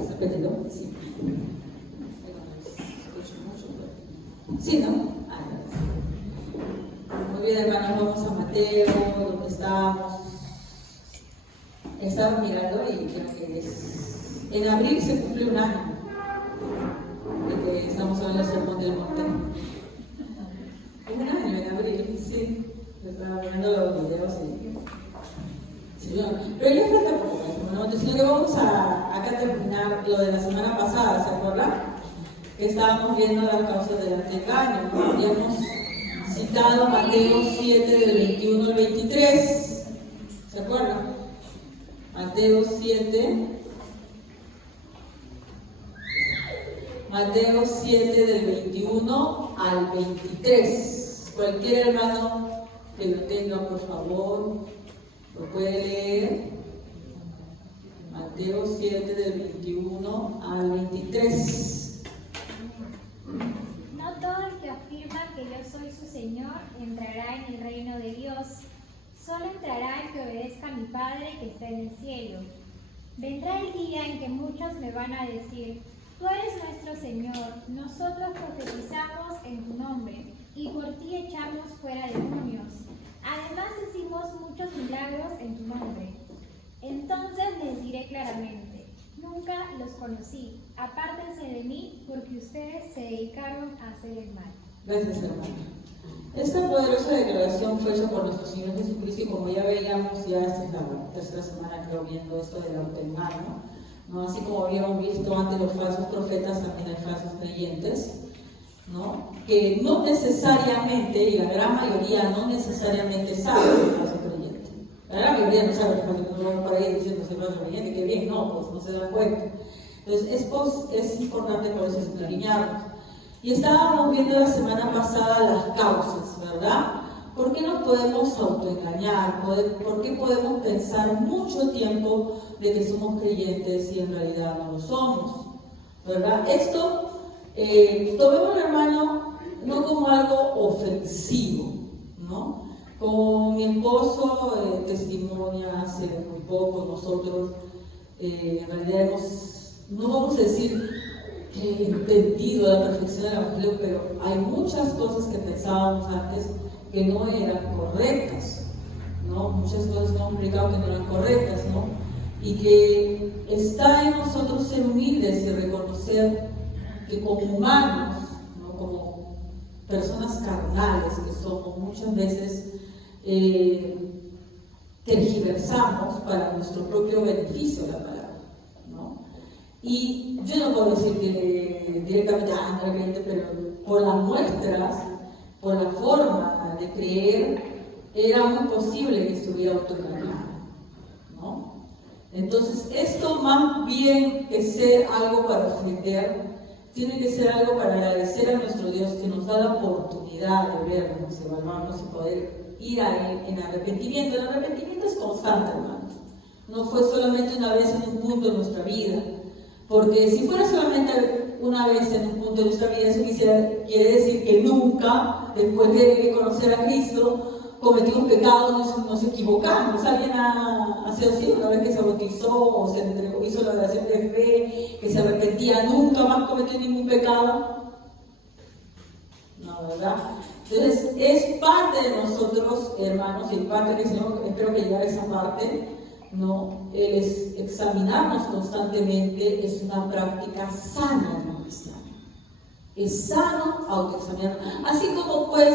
¿Está perdido? Sí. Sí, ¿no? Muy bien, hermanos, vamos a Mateo, donde estábamos. Estaba mirando y creo que es. En abril se cumple un año de que estamos hablando del Sermón del Monte. Un año en abril, sí. Estaba mirando los videos y. Sí, no. Pero ya falta poco, ¿no? Sino que vamos a acá terminar lo de la semana pasada, ¿se acuerdan? Que estábamos viendo las causas del engaño, ¿no? Habíamos citado Mateo 7 del 21 al 23, ¿se acuerdan? Mateo 7 del 21 al 23. Cualquier hermano que lo tenga, por favor, lo puede leer. Mateo 7 del 21 al 23. No todo el que afirma que yo soy su Señor entrará en el reino de Dios. Solo entrará el que obedezca a mi Padre que está en el cielo. Vendrá el día en que muchos me van a decir: tú eres nuestro Señor, nosotros profetizamos en tu nombre, y por ti echamos fuera demonios. Además hicimos muchos milagros en tu nombre. Entonces les diré claramente: nunca los conocí. Apártense de mí, porque ustedes se dedicaron a hacer el mal. Gracias, hermano. Esta poderosa declaración fue hecha por nuestro Señor Jesucristo, y como ya veíamos, ya esta es la tercera semana creo viendo esto del autoengaño, ¿no? Así como habíamos visto antes los falsos profetas, también hay falsos creyentes, ¿no? Que no necesariamente, y la gran mayoría no necesariamente sabe que es falso creyente. La gran mayoría no sabe que no por ahí diciendo que es falso creyente, que bien, no, pues no se da cuenta. Entonces es importante por eso escudriñarnos. Y estábamos viendo la semana pasada las causas, ¿verdad? ¿Por qué nos podemos autoengañar? ¿Por qué podemos pensar mucho tiempo de que somos creyentes y en realidad no lo somos? ¿Verdad? Esto, tomémoslo, hermano, no como algo ofensivo, ¿no? Como mi esposo testimonia hace muy poco, nosotros en realidad no vamos a decir entendido la perfección del Evangelio, pero hay muchas cosas que pensábamos antes que no eran correctas, ¿no? Muchas cosas que hemos explicado que no eran correctas, ¿no? Y que está en nosotros ser humildes y reconocer que como humanos, ¿no? Como personas carnales que somos, muchas veces tergiversamos para nuestro propio beneficio la palabra, ¿no? Y yo no puedo decir que directamente no era creyente, pero por las muestras, por la forma de creer, era muy posible que estuviera autoengañado, ¿no? Entonces, esto más bien que ser algo para ofender, tiene que ser algo para agradecer a nuestro Dios que nos da la oportunidad de vernos, evaluarnos y poder ir a Él en arrepentimiento. El arrepentimiento es constante, hermanos. No fue solamente una vez en un punto de nuestra vida. Porque si fuera solamente una vez en un punto de nuestra vida, eso quiere decir que nunca, después de conocer a Cristo, cometimos pecados, nos equivocamos. ¿Alguien ha sido así? Una vez que se bautizó o se hizo la oración de fe, que se arrepentía, nunca más cometió ningún pecado. No, ¿verdad? Entonces, es parte de nosotros, hermanos, y parte del Señor, espero que llegue a esa parte, ¿no? Es examinarnos constantemente, es una práctica sana, ¿no? Es sano autoexaminarnos. Así como pues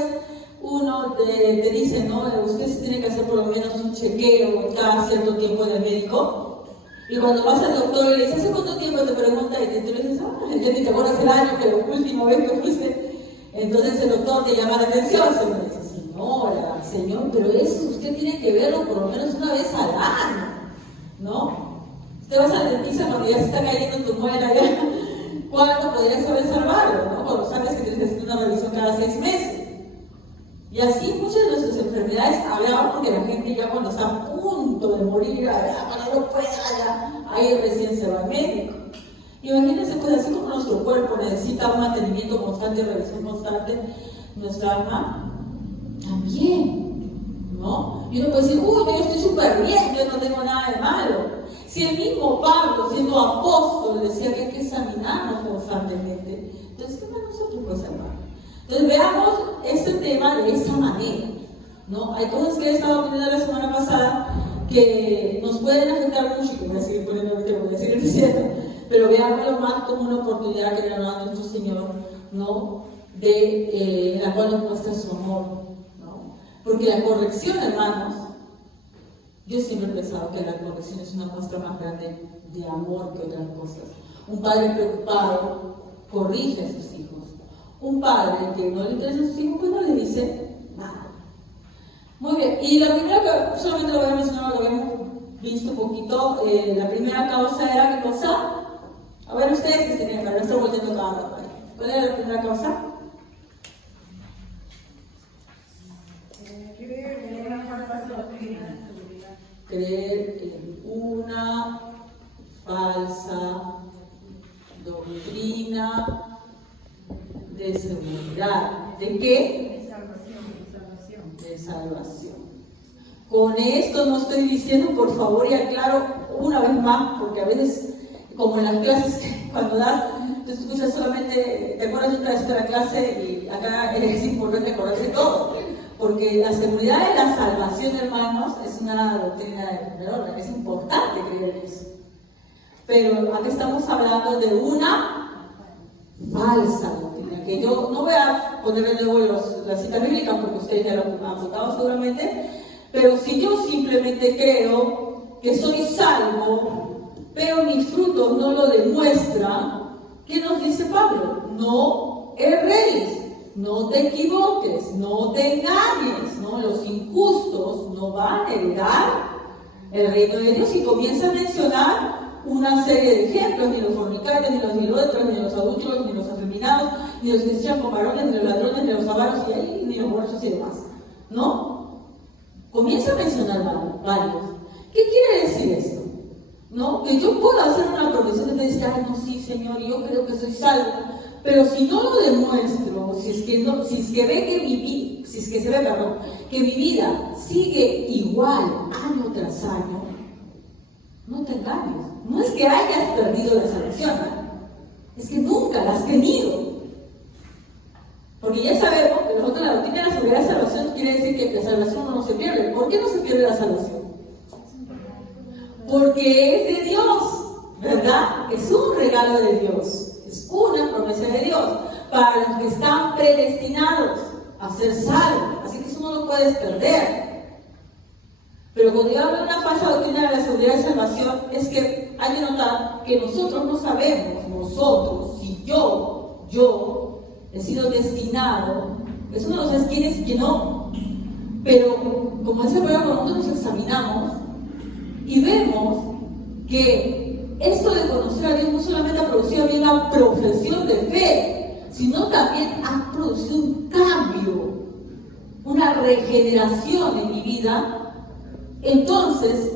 uno te dice, ¿no? Usted se tiene que hacer por lo menos un chequeo cada cierto tiempo del médico. Y cuando vas al doctor y le dices, ¿hace cuánto tiempo? Te pregunta y tú le dices, ya ni te acuerdas el año, pero la última vez que fuiste. Entonces el doctor te llama la atención, se dice, señora, señor, pero eso usted tiene que verlo por lo menos una vez al año, ¿no? Usted vas al dentista cuando ya se está cayendo tu muela, ya, ¿cuándo podrías saber salvarlo, no? Cuando sabes que tienes que hacer una revisión cada 6 meses. Y así muchas de nuestras enfermedades hablaban porque la gente ya cuando está a punto de morir, cuando no pueda, ya, ahí recién se va al médico. Imagínense, pues así como nuestro cuerpo necesita un mantenimiento constante, revisión constante, nuestra alma también, ¿no? Y uno puede decir, uy, yo estoy súper bien, yo no tengo nada de malo. Si Si el mismo Pablo, siendo apóstol, decía que hay que examinarnos constantemente, entonces, ¿qué más nosotros podemos hermano? Entonces, veamos este tema de esa manera, ¿no? Hay cosas que he estado poniendo la semana pasada que nos pueden afectar mucho, y que voy a seguir poniendo ahorita, voy a seguir diciendo, pero veámoslo más como una oportunidad que le ha dado nuestro Señor, ¿no? En la cual nos muestra su amor, ¿no? Porque la corrección, hermanos, yo siempre he pensado que la corrección es una muestra más grande de amor que otras cosas. Un padre preocupado corrige a sus hijos. Un padre que no le interesa a sus hijos, pues no le dice nada. Muy bien, y la primera, solamente lo voy a mencionar, lo habíamos visto un poquito, la primera causa era ¿qué cosa? A ver, ustedes que tienen acá, no estoy volviendo cada rato. ¿Cuál era la primera causa? Creer en una falsa doctrina de seguridad. ¿De qué? De salvación. Con esto no estoy diciendo, por favor, y aclaro una vez más, porque a veces, como en las clases, cuando das, tú escuchas solamente, te acuerdas de la clase y acá es importante acordarse todo. Porque la seguridad de la salvación, hermanos, es una doctrina de orden, es importante creer en eso. Pero aquí estamos hablando de una falsa doctrina, que yo no voy a poner de nuevo las citas bíblicas porque ustedes ya lo han notado seguramente, pero si yo simplemente creo que soy salvo, pero mis frutos no lo demuestran, ¿qué nos dice Pablo? No erréis. No te equivoques, no te engañes, ¿no? Los injustos no van a heredar el reino de Dios, y comienza a mencionar una serie de ejemplos: ni los fornicarios, ni los idólatras, ni los adúlteros, ni los afeminados, ni los que se echan con varones, ni los ladrones, ni los avaros, y ahí, ni los borrachos y demás, ¿no? Comienza a mencionar varios. ¿Qué quiere decir esto? ¿No? Que yo puedo hacer una profesión de decir, ay, no, sí, Señor, yo creo que soy salvo. Pero si no lo demuestro, si es que que mi vida sigue igual año tras año, no te engañes. No es que hayas perdido la salvación, es que nunca la has tenido. Porque ya sabemos que nosotros la doctrina de la seguridad de salvación quiere decir que la salvación no se pierde. ¿Por qué no se pierde la salvación? Porque es de Dios, ¿verdad? Es un regalo de Dios. Es una promesa de Dios para los que están predestinados a ser salvos. Así que eso no lo puedes perder. Pero cuando yo hablo de una falsa doctrina de la seguridad de salvación, es que hay que notar que nosotros no sabemos, si yo he sido destinado, eso no lo sabes quién es y quién no. Pero como dice el programa, nosotros nos examinamos y vemos que esto de conocer a Dios no solamente ha producido a mí una profesión de fe, sino también ha producido un cambio, una regeneración en mi vida. Entonces,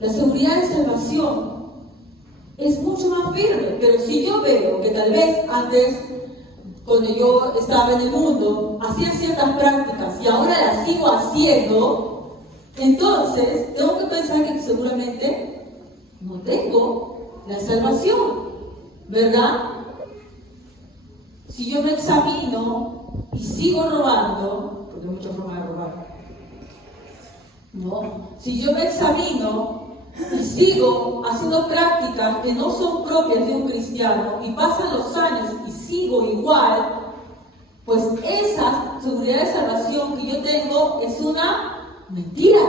la seguridad de salvación es mucho más firme. Pero si yo veo que tal vez antes, cuando yo estaba en el mundo, hacía ciertas prácticas y ahora las sigo haciendo, entonces tengo que pensar que seguramente no tengo la salvación, ¿verdad? Si yo me examino y sigo robando, porque hay muchas formas de robar, ¿no? Si yo me examino y sigo haciendo prácticas que no son propias de un cristiano y pasan los años y sigo igual, pues esa seguridad de salvación que yo tengo es una mentira.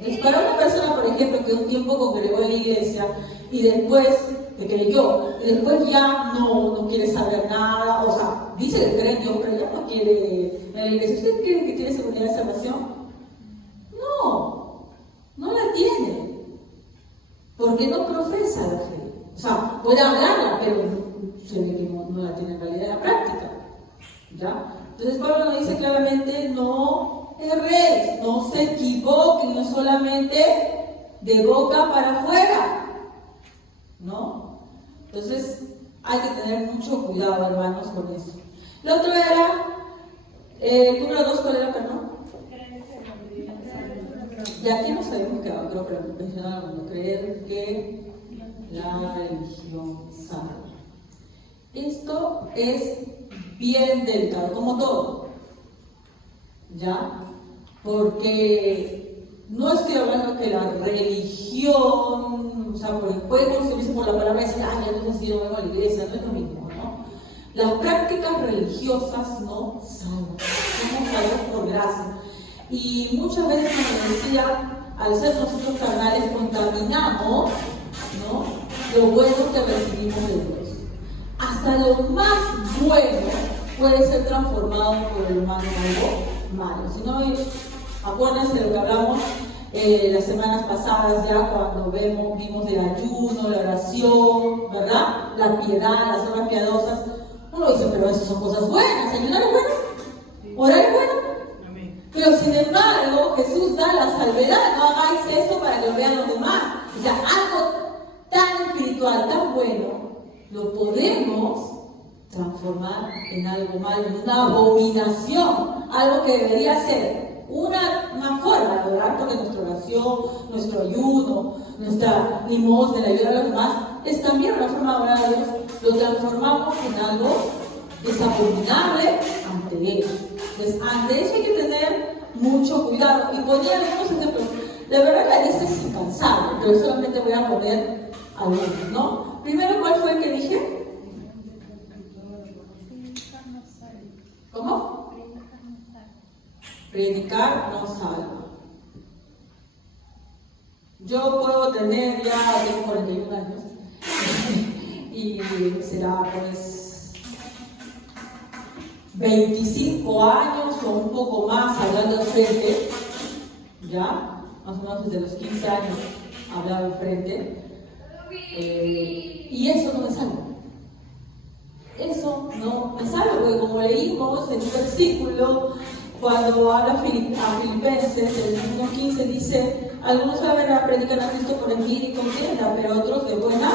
Es para una persona, por ejemplo, que un tiempo congregó en la iglesia y después que creyó, y después ya no quiere saber nada, o sea, dice que cree en Dios, pero ya no quiere en la iglesia. ¿Usted cree que tiene seguridad de salvación? No la tiene, porque no profesa la fe. O sea, puede hablarla, pero se ve que no la tiene en realidad en la práctica, ¿ya? Entonces Pablo nos dice claramente, no erréis, no se equivoquen, no solamente de boca para afuera, ¿no? Entonces hay que tener mucho cuidado, hermanos, con eso. Lo otro era, número 2, ¿cuál era, perdón? Y aquí nos habíamos quedado, creo que lo mencionaba cuando creer que la religión salva. Esto es bien delicado, como todo, ¿ya? Porque no estoy hablando que la religión, o sea, puede construirse por la palabra y decir, ya no sé si yo vengo a la iglesia, no es lo mismo, ¿no? Las prácticas religiosas no salvan, somos salvos por gracia. Y muchas veces, como decía, al ser nosotros carnales, contaminamos, ¿no?, lo bueno que recibimos de Dios. Hasta lo más bueno puede ser transformado por el humano en algo malo. Si no, acuérdense de lo que hablamos las semanas pasadas, ya cuando vimos el ayuno, la oración, ¿verdad? La piedad, las obras piadosas. Uno dice, pero esas son cosas buenas. ¿Ayunar es bueno? ¿Orar es bueno? Pero sin embargo, Jesús da la salvedad, no hagáis eso para que lo vean los demás. O sea, algo tan espiritual, tan bueno, lo podemos transformar en algo malo, en una abominación, algo que debería ser una forma de orar, porque nuestra oración, nuestro ayuno, nuestra limosna, la ayuda a los demás, es también una forma de orar a Dios, lo transformamos en algo desabominable ante Él. Entonces, ante eso hay que tener mucho cuidado. Y ponía algunos ejemplos. De verdad la lista es incansable, pero solamente voy a poner algunos, ¿no? Primero, ¿cuál fue el que dije? ¿Cómo? Predicar no salva. Yo puedo tener ya, tengo 41 años, y será pues 25 años o un poco más hablando de frente, ya, más o menos desde los 15 años hablaba de frente, y eso no me salva. Eso no me salva, porque como leímos en un versículo, cuando habla a Filipenses, el 1:15 dice, algunos saben predicar a Cristo por envidia y contienda, pero otros de buena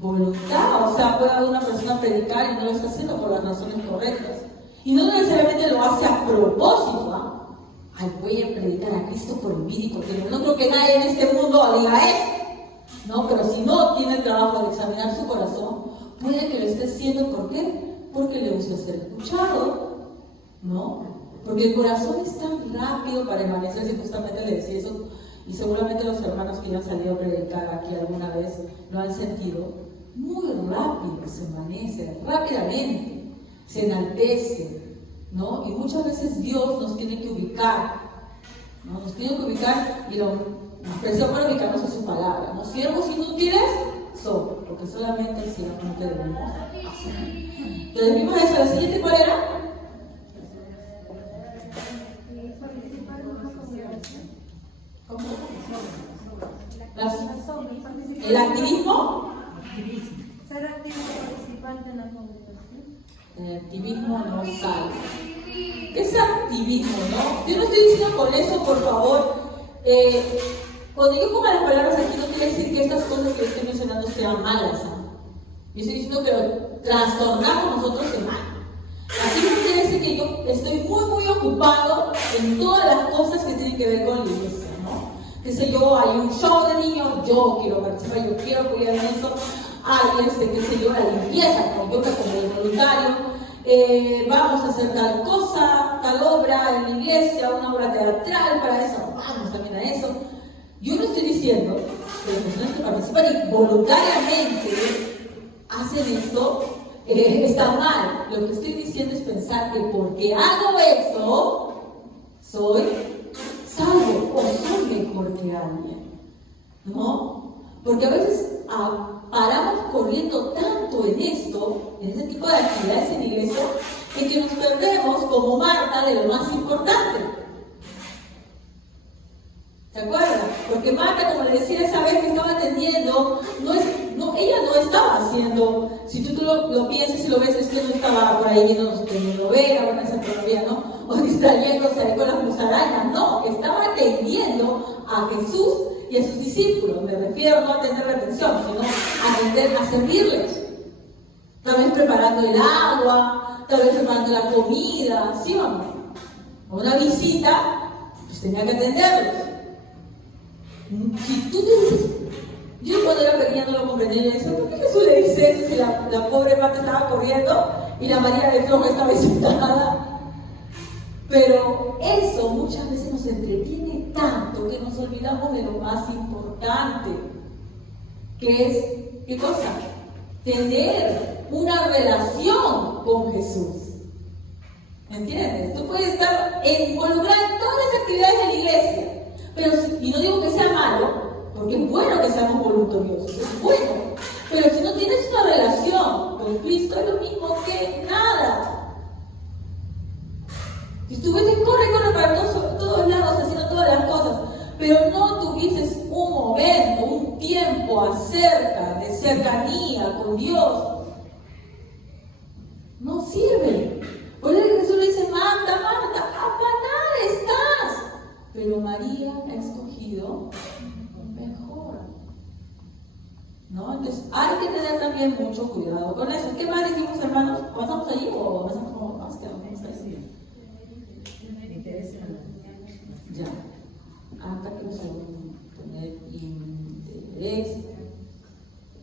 voluntad. O sea, puede haber una persona predicar y no lo está haciendo por las razones correctas. Y no necesariamente lo hace a propósito, ¿ah? Ay, voy a predicar a Cristo por envidia y contienda. No creo que nadie en este mundo diga eso, ¿no? Pero si no tiene el trabajo de examinar su corazón, puede que lo esté haciendo, ¿por qué? Porque le gusta ser escuchado, ¿no? Porque el corazón es tan rápido para envanecerse, justamente le decía eso, y seguramente los hermanos que ya han salido a predicar aquí alguna vez lo han sentido, muy rápido se envanece, rápidamente, se enaltece, ¿no? Y muchas veces Dios nos tiene que ubicar, ¿no? Nos tiene que ubicar, y la expresión para ubicarnos es su palabra, ¿no? Siervos inútiles son, porque solamente siervos no debemos hacer. Entonces vimos eso, la siguiente, ¿cuál era? ¿Cómo? ¿El activismo? Ser activo participante en la congregación. El activismo no salva. ¿Qué es activismo, no? Yo no estoy diciendo con eso, por favor. Cuando yo pongo las palabras aquí, no quiere decir que estas cosas que estoy mencionando sean malas, ¿no? Yo estoy diciendo que trastornamos nosotros de mal. Aquí no quiere decir que yo estoy muy ocupado en todas las cosas que tienen que ver con la iglesia, ¿no? Qué sé yo, hay un show de niños, yo quiero participar, yo quiero apoyar en eso. Hay qué sé yo, la limpieza, como yo me como voluntario. Vamos a hacer tal cosa, tal obra en la iglesia, una obra teatral, para eso vamos también a eso. Yo no estoy diciendo que las personas que participan y voluntariamente hacen esto está mal. Lo que estoy diciendo es pensar que porque hago eso, soy salvo o soy mejor que alguien, ¿no? Porque a veces paramos corriendo tanto en esto, en ese tipo de actividades en la iglesia, que nos perdemos como Marta de lo más importante. ¿Se acuerdan? Porque Marta, como le decía esa vez que estaba atendiendo, ella no estaba haciendo, si tú lo piensas y lo ves, es que no estaba por ahí viendo novela, bueno, esa todavía, ¿no? O distrayéndose ahí con las musarañas, no, estaba atendiendo a Jesús y a sus discípulos. Me refiero no a atender la atención, sino a servirles. Tal vez preparando el agua, tal vez preparando la comida, ¿sí o no? O una visita, pues tenía que atenderlos. Si tú te dices, yo cuando era pequeña no lo comprendía, yo decía, ¿por qué Jesús le dice eso si la pobre Marta estaba corriendo y la María de flojo estaba sentada? Pero eso muchas veces nos entretiene tanto que nos olvidamos de lo más importante, que es, ¿qué cosa? Tener una relación con Jesús. ¿Entiendes? Tú puedes estar involucrado en todas las actividades de la iglesia, pero y no digo que sea malo, porque es bueno que seamos voluntariosos, es bueno, pero si no tienes una relación con Cristo es lo mismo que nada. Si estuvieses corre para todos lados haciendo todas las cosas, pero no tuvieses un momento, un tiempo de cercanía con Dios, no sirve. Por eso Jesús le dice, Marta, Marta, afanada estás. Pero María ha escogido mejor. ¿No? Entonces hay que tener también mucho cuidado con eso. ¿Qué más dijimos, hermanos? ¿Pasamos allí o pasamos más que vamos a decir? Ya. Acá quiero poner interés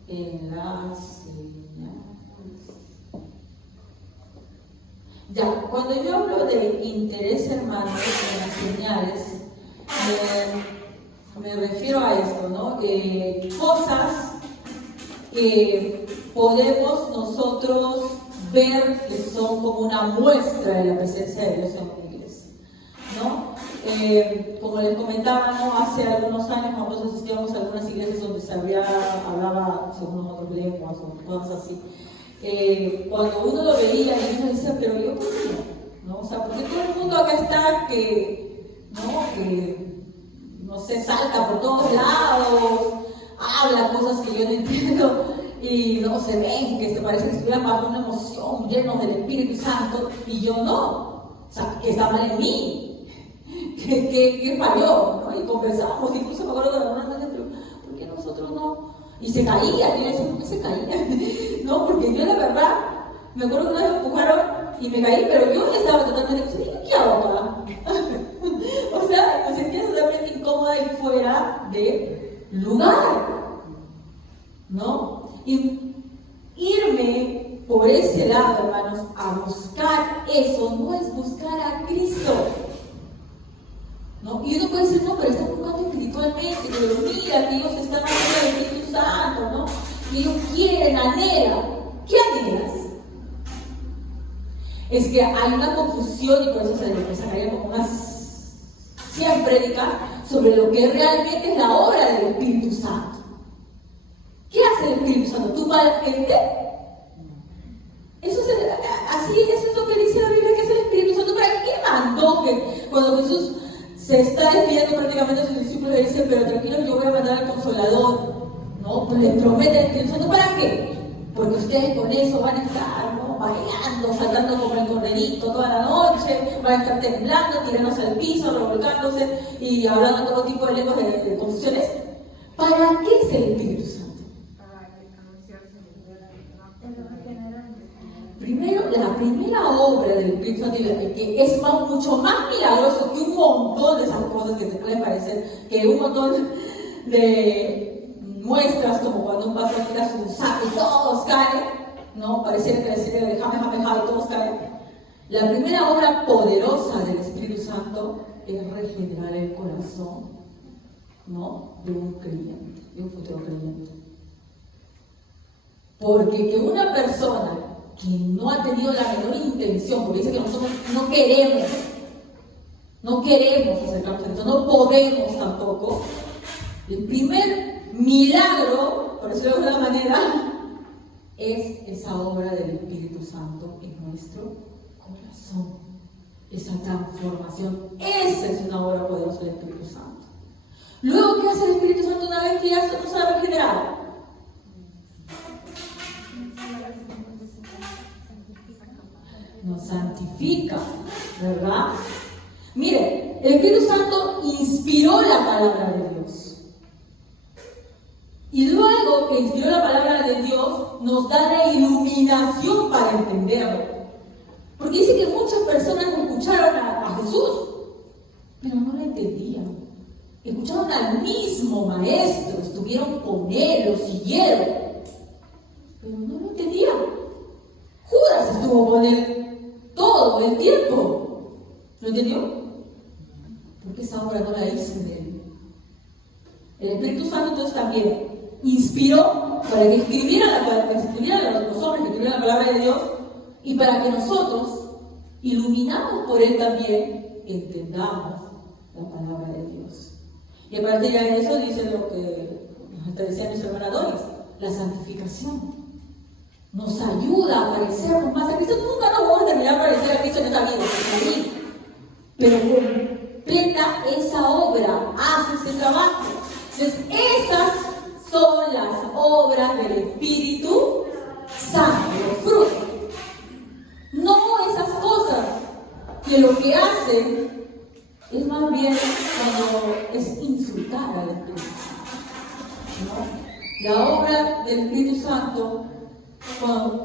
en las señales. Ya, cuando yo hablo de interés, hermanos, en las señales, me refiero a esto, ¿no? Cosas que podemos nosotros ver que son como una muestra de la presencia de Dios en la iglesia, ¿no? Como les comentaba, ¿no? Hace algunos años nosotros asistíamos a algunas iglesias donde se hablaba según otras lenguas o cosas así. Cuando uno lo veía y uno decía, pero yo por qué no, o sea, porque todo el mundo acá está que no sé, salta por todos lados, habla cosas que yo no entiendo y no se ven, que se parece que estuvieran bajo una emoción, llenos del Espíritu Santo, y yo no, o sea, que está mal en mí, que falló, ¿no? Y conversábamos, incluso me acuerdo de alguna vez, pero ¿por qué nosotros no? Y se caía, yo decía, ¿por qué se caía? No, porque yo la verdad, me acuerdo que una vez me empujaron y me caí, pero yo estaba totalmente, ¿qué hago acá? O sea, me sentía totalmente incómoda y fuera de lugar, ¿no? Y irme por ese lado, hermanos, a buscar eso, no es buscar a Cristo, ¿no? Y uno puede decir, no, pero están buscando espiritualmente, pero mira, que ellos están haciendo el Espíritu Santo, ¿no? Y ellos quieren, anhelan. ¿Qué anhelas? Es que hay una confusión y por eso se les empieza a caer como unas 100 prédicas sobre lo que realmente es la obra del Espíritu Santo. ¿Qué hace el Espíritu Santo? ¿Tú para la gente? Eso es lo que dice la Biblia, que es el Espíritu Santo. ¿Para qué mandó? Que cuando Jesús se está despidiendo prácticamente a sus discípulos y dice, pero tranquilos, yo voy a mandar al Consolador, ¿no? Pues les promete el Espíritu Santo. ¿Para qué? Porque ustedes con eso van a estar, ¿no? Bailando, saltando como el corderito toda la noche, van a estar temblando, tirándose al piso, revolcándose y hablando todo tipo de lenguas de confusiones. ¿Para qué es el Espíritu Santo? Primero, la primera obra del Espíritu Santo, que es mucho más milagroso que un montón de esas cosas que te pueden parecer, que un montón de muestras, como cuando un pastor tira su saco y todos caen, ¿no? Pareciera que la serie de Jame, Jame, Jame, todos caen. La primera obra poderosa del Espíritu Santo es regenerar el corazón, ¿no? De un creyente, de un futuro creyente. Porque que una persona que no ha tenido la menor intención, porque dice que nosotros no queremos acercarnos a Cristo, no podemos tampoco. El primer milagro, por decirlo de alguna manera, es esa obra del Espíritu Santo en nuestro corazón, esa transformación. Esa es una obra poderosa del Espíritu Santo. Luego, ¿qué hace el Espíritu Santo una vez que ya nos ha regenerado? Nos santifica, ¿verdad? Mire, el Espíritu Santo inspiró la palabra de Dios. Y luego que inspiró la palabra de Dios, nos da la iluminación para entenderlo. Porque dice que muchas personas escucharon a Jesús, pero no lo entendían. escucharon al mismo maestro, estuvieron con él, lo siguieron, pero no lo entendían. Judas estuvo con él todo el tiempo. ¿Lo entendió? Porque esa obra no la hizo en él. El Espíritu Santo entonces también inspiró para que escribieran los hombres que escribieran la palabra de Dios y para que nosotros, iluminados por él también, entendamos la palabra de Dios. Y a partir de eso dice lo que nos decía nuestra hermana Doris, la santificación. Nos ayuda a parecernos más a Cristo. Nunca nos vamos a terminar a parecer a Cristo en esta vida, pero completa esa obra, hace ese trabajo. Entonces, esas son las obras del Espíritu Santo, los frutos. No esas cosas que lo que hacen es más bien cuando es insultar al Espíritu Santo, ¿no? La obra del Espíritu Santo, cuando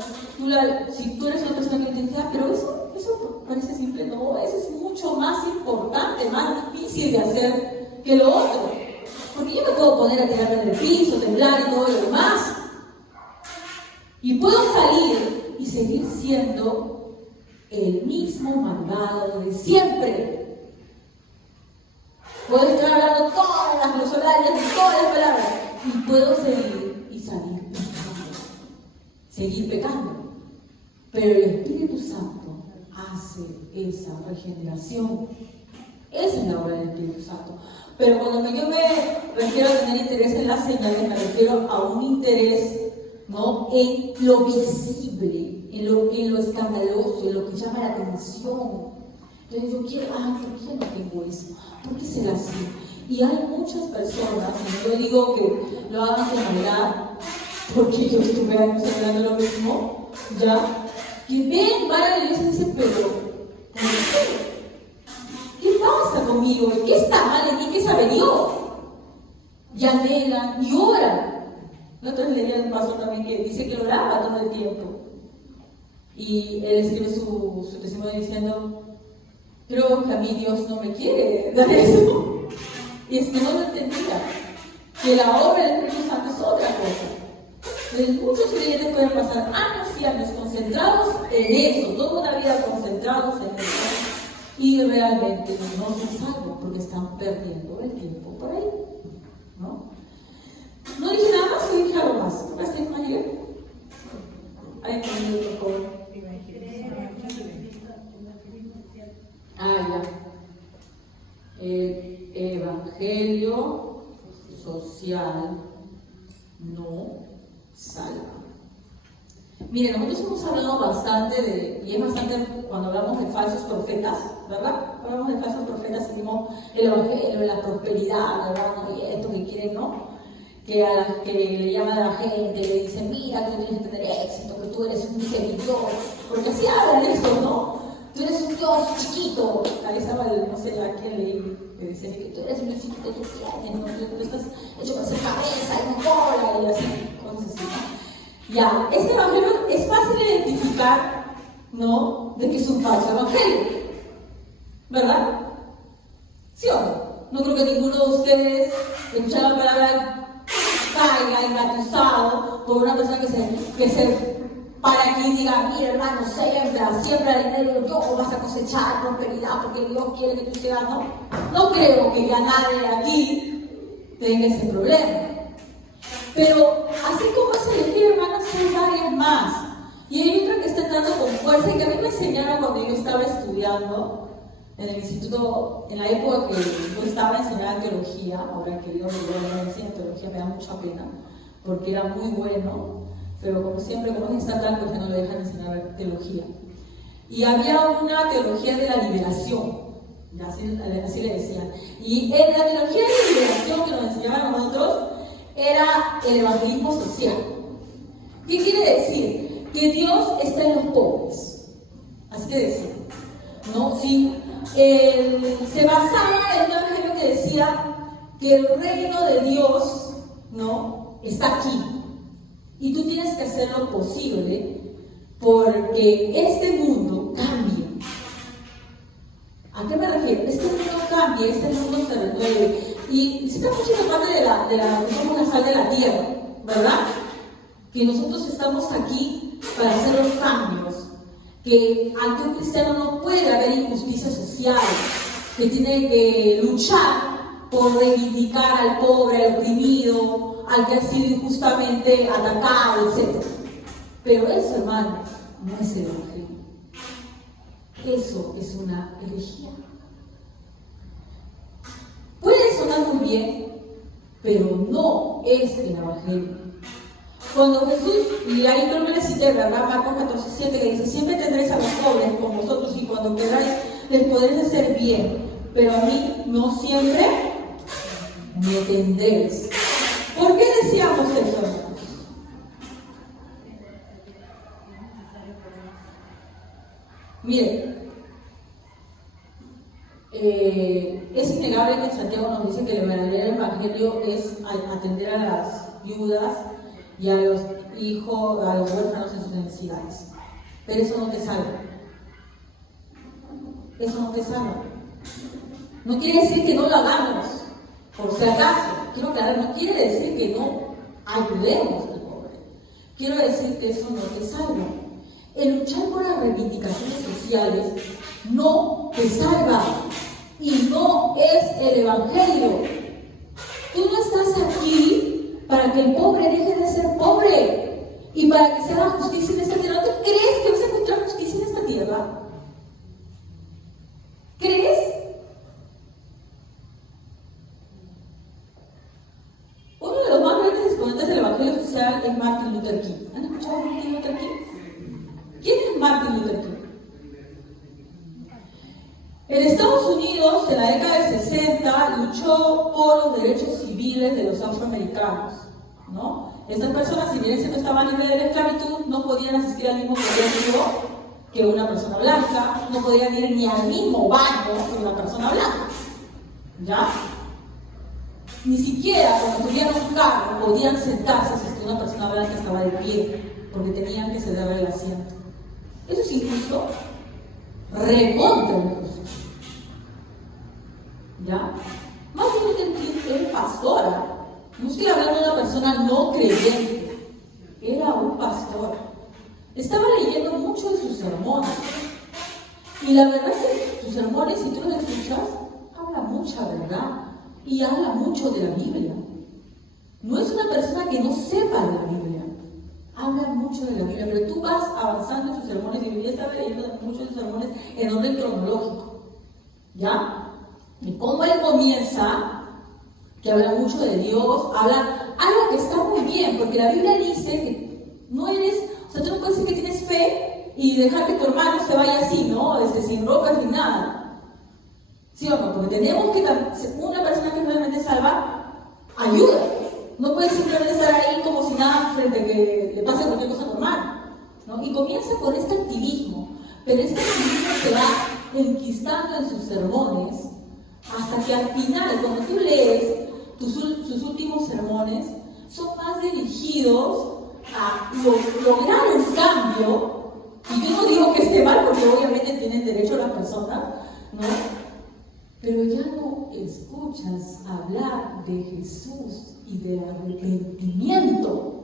si tú eres una persona que te dice, pero eso parece simple, no, eso es mucho más importante, más difícil de hacer que lo otro. Porque yo me puedo poner a tirarme en el piso, temblar y todo lo demás. Y puedo salir y seguir siendo el mismo malvado de siempre. Puedo estar hablando todas las glosolarias y todas las palabras. Y puedo seguir y salir pecando. Seguir pecando. Pero el Espíritu Santo hace esa regeneración. Esa es la obra del Espíritu Santo. Pero cuando yo me refiero a tener interés en las señales, me refiero a un interés, ¿no?, en lo visible, en lo escandaloso, en lo que llama la atención. Entonces yo quiero, ¿por qué no tengo eso? ¿Por qué será así? Y hay muchas personas, y yo digo que lo hagan de maldad, porque yo estuve años hablando lo mismo, ya, que ven, van a la iglesia y dicen, pero, ¿por qué? ¿Qué pasa conmigo? ¿Qué está mal en mí? ¿Qué sabe Dios? Y anhelan y oran. Nosotros leíamos un pastor también que dice que oraba todo el tiempo. Y él escribe su testimonio diciendo, creo que a mí Dios no me quiere dar eso. Y es que no lo entendía. Que la obra del Espíritu Santo es otra cosa. Entonces, muchos creyentes pueden pasar años y años concentrados en eso, toda una vida concentrados en eso. Y realmente no son salvos porque están perdiendo el tiempo por ahí, ¿no? No dije nada más, o dije algo más. ¿Qué pasa, María? Ay, por favor. Ya. El evangelio social no salva. Miren, nosotros hemos hablado bastante y es bastante cuando hablamos de falsos profetas, ¿verdad? Hablamos de falsos profetas y vimos el evangelio, la prosperidad, ¿verdad? Y esto que quieren, ¿no? Que a las que le llaman a la gente, le dicen, mira, que tú tienes que tener éxito, que tú eres un semidioz, porque así hablan de eso, ¿no? Tú eres un Dios chiquito. Ahí estaba no sé a quién leí, que decía que tú eres un Dios chiquito, tú estás hecho para ser cabeza y no cola, y así, cosas así. Ya, este evangelio es fácil de identificar, ¿no?, de que es un falso evangelio, ¿verdad? ¿Sí o no? No creo que ninguno de ustedes, escuchando la palabra, caiga engatusado por una persona que se para aquí y diga, mira hermano, siembra dinero, yo vas a cosechar prosperidad porque Dios quiere que tú seas, ¿no? No creo que ya nadie aquí tenga ese problema. Pero así como es el elegir, hermanos, hay varias más. Y hay otra que está entrando con fuerza y que a mí me enseñaron cuando yo estaba estudiando en el instituto, en la época que yo estaba enseñando teología. Ahora que Dios me enseña teología me da mucha pena, porque era muy bueno, pero como siempre, como es estatal, pues ya no le dejan enseñar teología. Y había una teología de la liberación, así le decían. Y en la teología de la liberación que nos enseñaban a nosotros, era el evangelismo social. ¿Qué quiere decir? Que Dios está en los pobres. Así que decía, ¿no? Sí, se basaba en un evangelio que decía que el reino de Dios, ¿no?, está aquí. Y tú tienes que hacer lo posible porque este mundo cambie. ¿A qué me refiero? Este mundo cambie, este mundo se renueve. Y si estamos siendo parte que somos la sal de la tierra, ¿verdad? Que nosotros estamos aquí para hacer los cambios, que ante un cristiano no puede haber injusticia social, que tiene que luchar por reivindicar al pobre, al oprimido, al que ha sido injustamente atacado, etc. Pero eso, hermanos, no es el Evangelio. Eso es una herejía. Puede sonar muy bien, pero no es el Evangelio. Cuando Jesús, y ahí creo que le cité, ¿verdad? Marcos 14:7, que dice: siempre tendréis a los pobres con vosotros y cuando queráis les podréis hacer bien, pero a mí no siempre me tendréis. ¿Por qué decíamos eso, hermanos? Miren, es innegable que Santiago nos dice que el verdadero evangelio es atender a las viudas y a los hijos, a los huérfanos en sus necesidades. Pero eso no te salva. Eso no te salva. No quiere decir que no lo hagamos, por si acaso. Quiero aclarar, no quiere decir que no ayudemos al pobre. Quiero decir que eso no te salva. El luchar por las reivindicaciones sociales no te salva y no es el Evangelio. Tú no estás aquí para que el pobre deje de ser pobre y para que se haga justicia en esta tierra. ¿No crees que vas a encontrar justicia en esta tierra? ¿Crees? Uno de los más grandes exponentes del Evangelio social es Martin Luther King. ¿Han escuchado a Martin Luther King? ¿Quién es Martin Luther King? En Estados Unidos, en la década del 60, luchó por los derechos civiles de los afroamericanos, ¿no? Estas personas, si bien no estaban libres de la esclavitud, no podían asistir al mismo colegio que una persona blanca, no podían ir ni al mismo baño que una persona blanca, ¿ya? Ni siquiera cuando tuvieran un carro podían sentarse si una persona blanca estaba de pie, porque tenían que ceder el asiento. Eso es injusto, recontra injusto. ¿Ya? Más bien que era pastora. No estoy hablando de una persona no creyente. Era un pastor. Estaba leyendo mucho de sus sermones. Y la verdad es que sus sermones, si tú los escuchas, habla mucha verdad. Y habla mucho de la Biblia. No es una persona que no sepa de la Biblia. Habla mucho de la Biblia, pero tú vas avanzando en sus sermones, y yo estaba leyendo muchos de sus sermones en orden cronológico, ¿ya? Y cómo él comienza, que habla mucho de Dios, habla algo que está muy bien, porque la Biblia dice que no eres, o sea, tú no puedes decir que tienes fe y dejar que tu hermano se vaya así, ¿no? Sin rocas ni nada. ¿Sí o no? Porque tenemos que, una persona que realmente salva, ayuda. No puedes simplemente estar ahí como si nada frente a que le pase cualquier cosa normal, ¿no? Y comienza con este activismo, pero este activismo se va enquistando en sus sermones hasta que al final, cuando tú lees sus últimos sermones, son más dirigidos a lograr un cambio. Y yo no digo que esté mal, porque obviamente tienen derecho las personas, ¿no? Pero ya no escuchas hablar de Jesús y de arrepentimiento.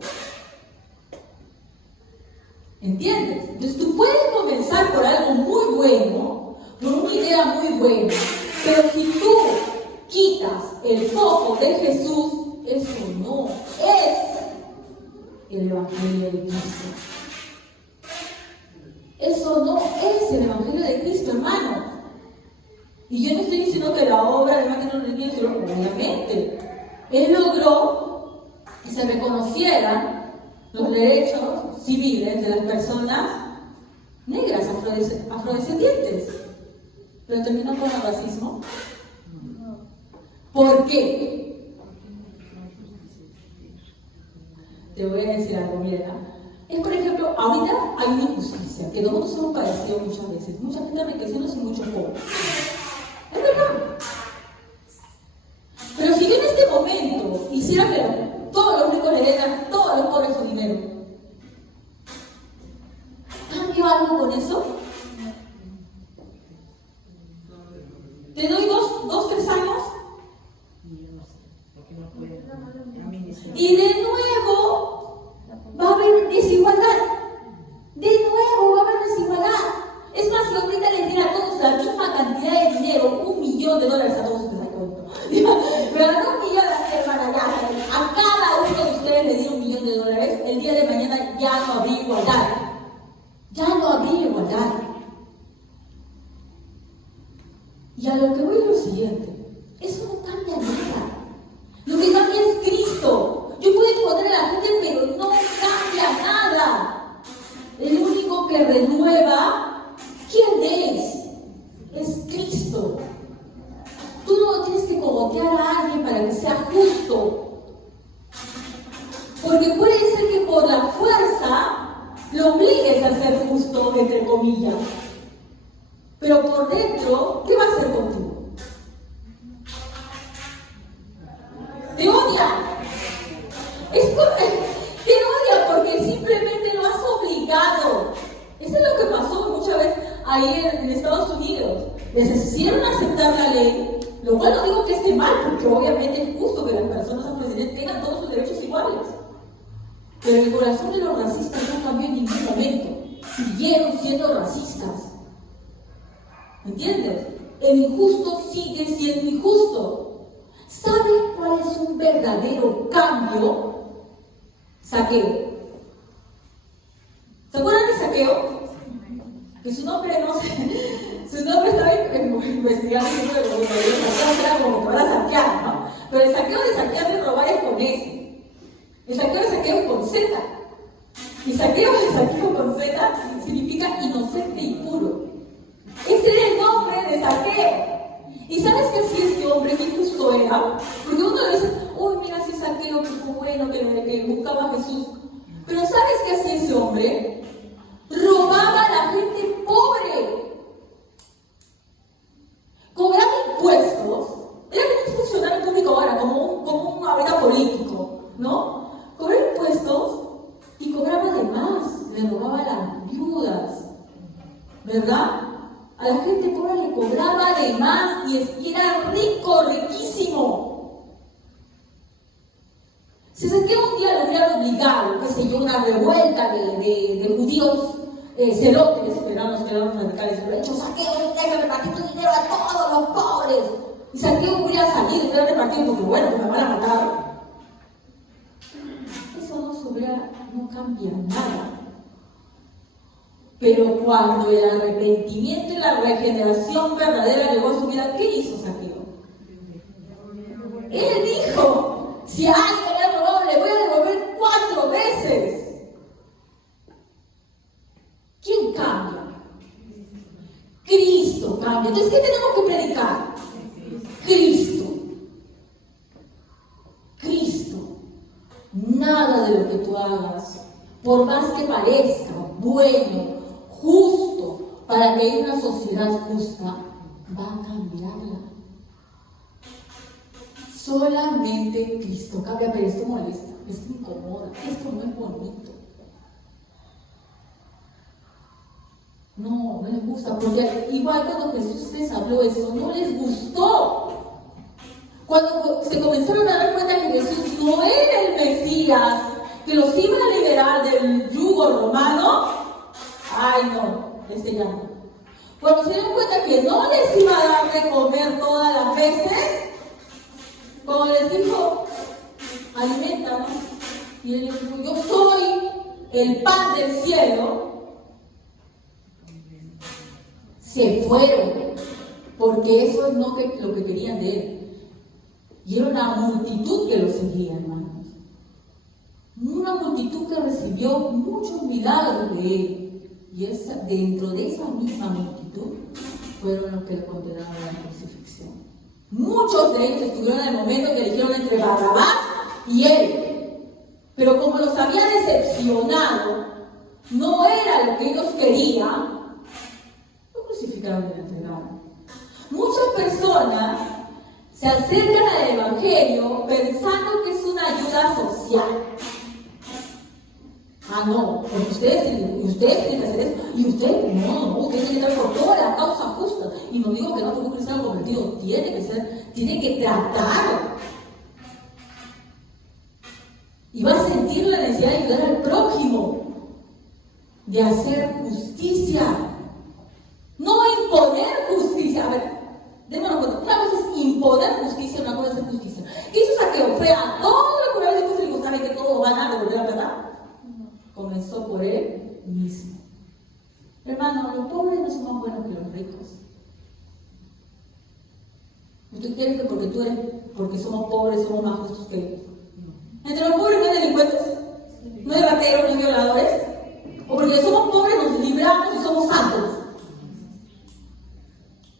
¿Entiendes? Entonces tú puedes comenzar por algo muy bueno, por una idea muy buena, pero si tú quitas el foco de Jesús, eso no es el Evangelio de Cristo. Eso no es el Evangelio de Cristo, hermano. Y yo no estoy diciendo que la obra de Martin Luther King, obviamente, él logró que se reconocieran los derechos civiles de las personas negras, afrodescendientes. Pero terminó con el racismo. ¿Por qué? Te voy a decir algo, mira. Es, por ejemplo, ahorita hay una injusticia que nosotros hemos padecido muchas veces. Mucha gente enriqueciéndose y muchos pobres. Es verdad. Pero si yo en este momento hiciera que todos los ricos le den a todos los pobres su dinero, ¿cambio algo con eso? Te doy 2, 3 años, Y de nuevo va a haber desigualdad. De nuevo va a haber desigualdad. Es más, si ahorita les diera a todos la misma cantidad de dinero, $1 millón a todos ustedes, pero no $1 millón, hermana, ya, a cada uno de ustedes le dieron $1 millón, el día de mañana ya no habría igualdad. Ya no habría igualdad. Y a lo que voy es lo siguiente, eso no cambia nada. Lo que cambia es Cristo. Yo puedo poner a la gente, pero no cambia nada. El único que renueva, ¿quién es? Es Cristo. Tú no tienes que cogotear a alguien para que sea justo. Porque puede ser que por la fuerza lo obligues a ser justo, entre comillas. Pero por dentro, ¿qué va a hacer contigo? Te odia. Te odia porque simplemente lo has obligado. Eso es lo que pasó muchas veces ahí en Estados Unidos. Les hicieron aceptar la ley, lo cual no digo que esté mal, porque obviamente es justo que las personas afrodescendientes tengan todos sus derechos iguales. Pero el corazón de los racistas no cambió en ningún momento. Siguieron siendo racistas. ¿Entiendes? El injusto sigue siendo injusto. ¿Sabe cuál es un verdadero cambio? Saqueo. ¿Se acuerdan de Saqueo? Que su nombre no sé. Su nombre estaba investigando y dijo que era como que van a saquear, ¿no? Pero el saqueo de saquear de robar es con S. El saqueo de saqueo es con Z. Y saqueo de saqueo con Z significa inocente y puro. Ese era el nombre de Saqueo. ¿Y sabes qué hacía este hombre? ¿Qué justo era? Porque uno le dice, uy, mira ese Saqueo, que fue bueno, que buscaba a Jesús. Pero ¿sabes qué hacía ese hombre? Robaba a la gente pobre. Cobraba impuestos. Era como un funcionario público ahora, como un ahorita político, ¿no? Cobraba impuestos y cobraba de más. Le robaba a las viudas, ¿verdad? A la gente pobre le cobraba de más y era rico, riquísimo. Si Saqueo un día lo hubieran obligado, qué sé yo, una revuelta de judíos celotes, que eran los radicales, pero hecho Saqueo, déjame repartir tu dinero a todos los pobres. Y Saqueo hubiera salido, hubiera repartido, porque bueno, me van a matar. Eso no cambia nada. Pero cuando el arrepentimiento y la regeneración verdadera llegó a su vida, ¿qué hizo Saqueo? Él dijo, si alguien me ha robado, le voy a devolver 4 veces. ¿Quién cambia? Cristo cambia. Entonces, ¿qué tenemos que predicar? Cristo. Cristo. Nada de lo que tú hagas, por más que parezca bueno, justo, para que haya una sociedad justa, va a cambiarla. Solamente Cristo cambia, pero esto molesta, esto incomoda, esto no es bonito. No les gusta, porque igual cuando Jesús les habló eso, no les gustó. Cuando se comenzaron a dar cuenta que Jesús no era el Mesías, que los iba a liberar del yugo romano, ay no, ya no. Cuando se dieron cuenta que no les iba a dar de comer todas las veces, como les dijo, alimentanos, y él les dijo, yo soy el pan del cielo, se fueron, porque eso es lo que querían de él. Y era una multitud que lo seguía, hermanos. Una multitud que recibió muchos milagros de él. Y dentro de esa misma multitud fueron los que le condenaron a la crucifixión. Muchos de ellos estuvieron en el momento que eligieron entre Barrabás y él. Pero como los había decepcionado, no era lo que ellos querían, lo crucificaron y lo entregaron. Muchas personas se acercan al Evangelio pensando que es una ayuda social. Ah, no, porque ustedes tienen que hacer eso, y ustedes tienen que estar por toda la causa justa. Y no digo que no, porque un cristiano convertido tiene que tratar. sentir la necesidad de ayudar al prójimo, de hacer justicia, no imponer justicia. A ver, démonos cuenta, una cosa es imponer justicia, una cosa es hacer justicia. ¿Qué hizo Saqueo? Fue a todo lo que había dicho, ¿sabe que todos van a devolver la plata? Comenzó por él mismo. Hermano, los pobres no son más buenos que los ricos. ¿Y tú quieres que porque somos pobres, somos más justos que ellos? Entre los pobres no hay delincuentes, no hay rateros, no hay violadores. O porque somos pobres nos libramos y somos santos.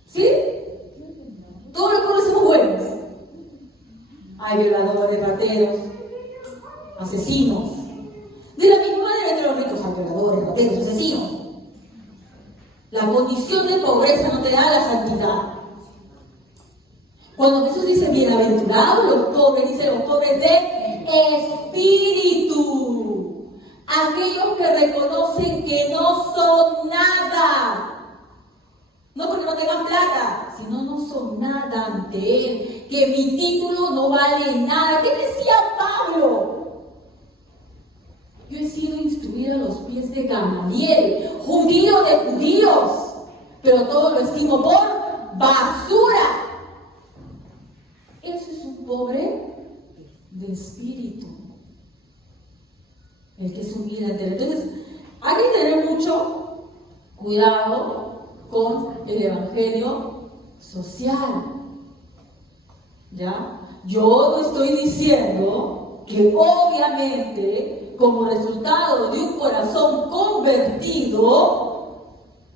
¿Sí? Todos los pobres somos buenos. Hay violadores, rateros, asesinos. De la misma manera entre los ricos hay violadores, rateros, asesinos. La condición de pobreza no te da la santidad. Cuando Jesús dice bienaventurados los pobres, dice los pobres de espíritu, aquellos que reconocen que no son nada, no porque no tengan plata, sino no son nada ante Él, que mi título no vale nada. ¿Qué decía Pablo? Yo he sido instruido a los pies de Gamaliel, judío de judíos, pero todo lo estimo por basura. Eso es un pobre de espíritu, el que es humilde entero. Entonces, hay que tener mucho cuidado con el evangelio social. ¿Ya? Yo no estoy diciendo que obviamente, como resultado de un corazón convertido,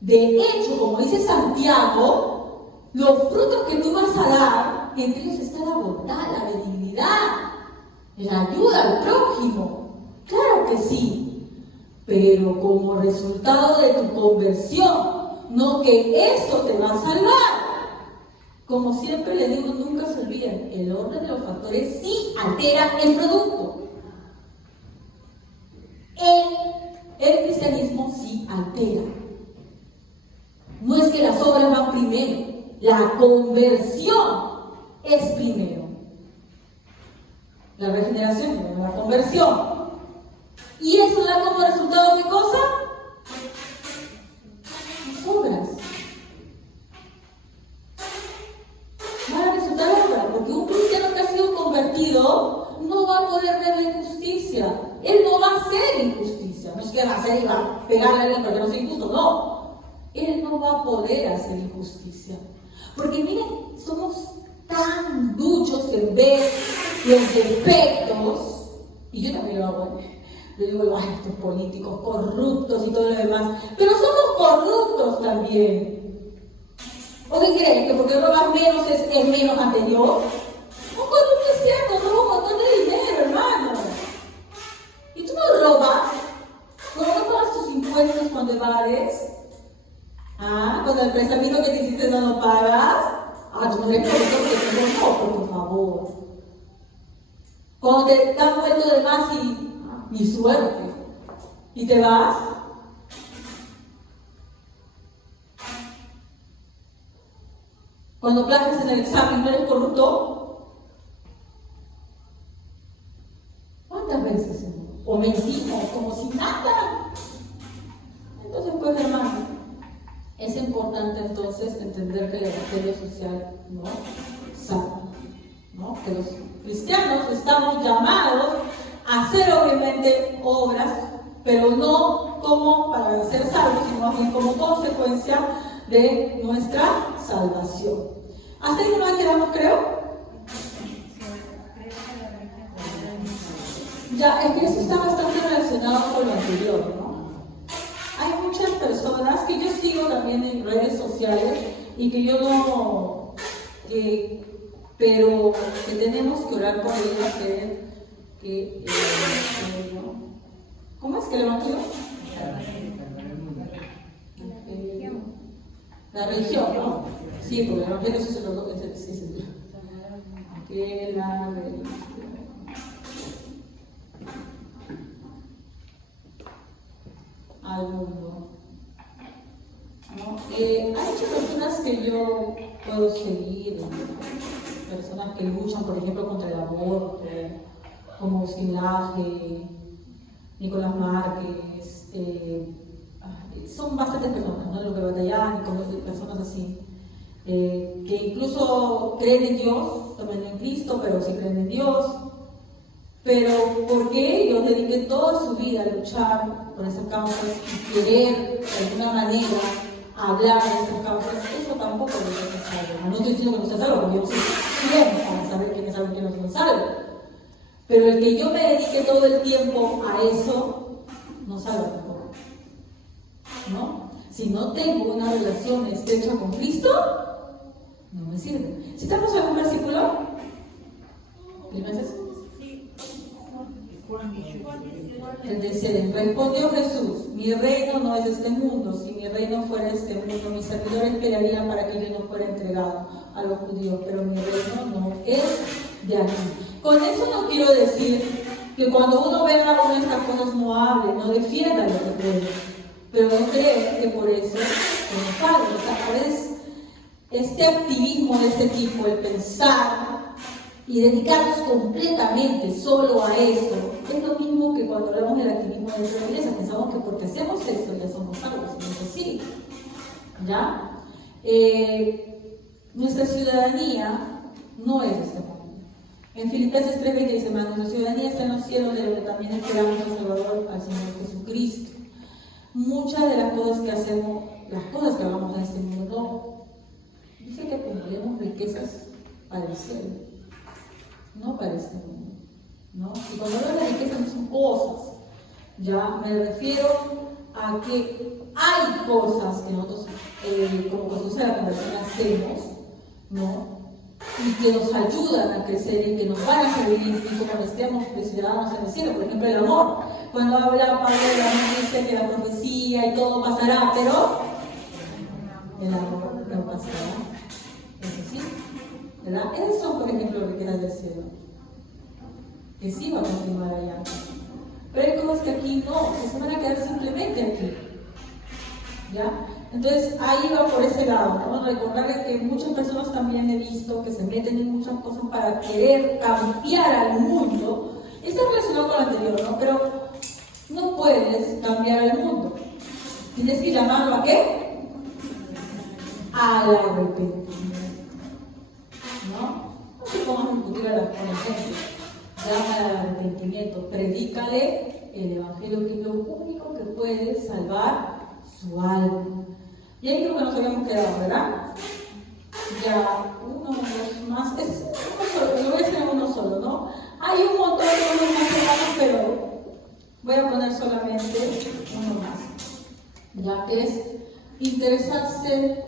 de hecho, como dice Santiago, los frutos que tú vas a dar, entre ellos está la bondad, la benignidad, la ayuda al prójimo. Claro que sí, pero como resultado de tu conversión, no que esto te va a salvar. Como siempre le digo, nunca se olviden, el orden de los factores sí altera el producto. El cristianismo sí altera. No es que las obras van primero, la conversión es primero. La regeneración es la conversión. ¿Y eso da como resultado qué cosa? Las obras. Van a resultar obras, porque un cristiano que ha sido convertido no va a poder ver la injusticia. Él no va a hacer injusticia. No es que va a hacer y va a pegarle a alguien porque no sea injusto, no. Él no va a poder hacer injusticia. Porque miren, somos tan duchos en ver los defectos, y yo también lo hago, le digo, ay, estos políticos corruptos y todo lo demás, pero somos corruptos también. ¿O qué creen? ¿Que porque robas menos es menos ante Dios? Un corrupto es cierto, roba un montón de dinero, hermano. Y tú no robas, cuando no pagas tus impuestos cuando evades, cuando el prestamiento que te hiciste no lo pagas, tú no eres corrupto porque no, por favor. Cuando te dan vuelto de más y mi suerte, y te vas. Cuando plagias en el examen, ¿no eres corrupto? ¿Cuántas veces? O mentimos como si nada. Entonces, pues, hermano, es importante entonces entender que el evangelio social no salva, ¿no? Que los cristianos estamos llamados a hacer obviamente obras, pero no como para ser salvos, sino más bien como consecuencia de nuestra salvación. ¿Hasta ahí nomás quedamos, creo? Ya, es que eso está bastante relacionado con lo anterior, ¿no? Hay muchas personas que yo sigo también en redes sociales y que yo no, pero que tenemos que orar por ellos, ¿cómo es que el evangelio? La religión, ¿no? Sí, porque el evangelio es lo que es la religión. Al mundo, ¿no? Hay muchas personas que yo puedo seguir, personas que luchan, por ejemplo, contra el aborto, como Silaje, Nicolás Márquez, son bastantes personas, ¿no? Luque Batallán, personas así, que incluso creen en Dios, también en Cristo, pero sí creen en Dios. Pero porque ellos dediquen toda su vida a luchar por esas causas y querer de alguna manera hablar de esas causas, eso tampoco es necesario. No estoy diciendo que no sea salvo, porque yo soy bien para saber quién es salvo y quién no es salvo. Pero el que yo me dedique todo el tiempo a eso, no salva tampoco. ¿No? Si no tengo una relación estrecha con Cristo, no me sirve. ¿Citamos algún versículo? ¿Filipenses? El de respondió Jesús: mi reino no es de este mundo. Si mi reino fuera de este mundo, mis servidores pelearían para que yo no fuera entregado a los judíos, pero mi reino no es de aquí. Con eso no quiero decir que cuando uno vea una de estas cosas no hable, no defienda lo que cree, pero no cree que por eso se nos o sea, por este activismo de este tipo, el pensar y dedicarnos completamente solo a eso, es lo mismo que cuando hablamos del activismo de la iglesia. Pensamos que porque hacemos eso ya somos salvos, y no es así. ¿Ya? Nuestra ciudadanía no es de este mundo. En Filipenses 3:20 dice: mas nuestra ciudadanía está en los cielos, de donde también esperamos al Salvador, al Señor Jesucristo. Muchas de las cosas que hacemos, las cosas que hagamos en este mundo, dice que acumulemos riquezas para el cielo, no para este mundo, ¿no? Y cuando hablo de riquezas no son cosas, ya me refiero a que hay cosas que nosotros, como Jesús de la conversión, hacemos, ¿no? Y que nos ayudan a crecer y que nos van a servir incluso cuando estemos ciudadanos en el cielo. Por ejemplo, el amor. Cuando habla Pablo de la amor, dice que la profecía y todo pasará, pero el amor no pasará. Eso sí, ¿verdad? Esas son, por ejemplo, riquezas del cielo, que sí va a continuar allá. Pero hay cosas que aquí no, que se van a quedar simplemente aquí. ¿Ya? Entonces ahí va por ese lado, ¿no? Recordarles que muchas personas también he visto que se meten en muchas cosas para querer cambiar al mundo. Está relacionado con lo anterior, ¿no? Pero no puedes cambiar el mundo. Tienes que llamarlo ¿a qué? Al arrepentimiento. ¿No? No se pongan a discutir con la gente. Llama al arrepentimiento. Predícale el evangelio, que es lo único que puede salvar su alma. Y ahí creo que nos habíamos quedado, ¿verdad? Ya, uno más, es uno solo, lo voy a hacer uno solo, ¿no? Hay un montón de cosas más hermanos, pero voy a poner solamente uno más, ya que es interesarse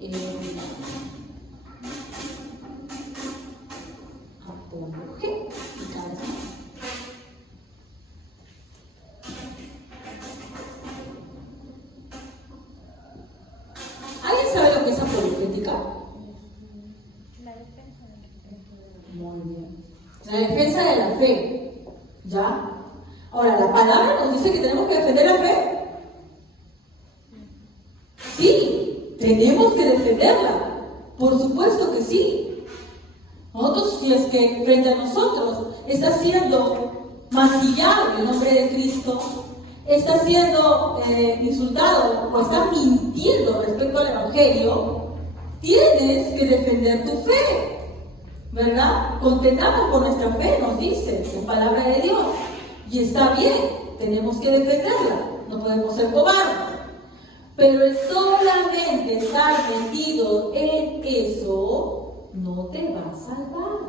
en apologética. ¿Alguien sabe lo que es apologética? La defensa de la fe. Muy bien. La defensa de la fe. ¿Ya? Ahora, la palabra nos dice que tenemos que defender la fe. Sí, tenemos que defenderla. Por supuesto que sí. Nosotros, si es que frente a nosotros está siendo mancillado el nombre de Cristo, está siendo insultado o está mintiendo respecto al Evangelio, tienes que defender tu fe, ¿verdad? Contendamos por nuestra fe, nos dice la palabra de Dios, y está bien, tenemos que defenderla, no podemos ser cobardes. Pero el solamente estar metido en eso no te va a salvar.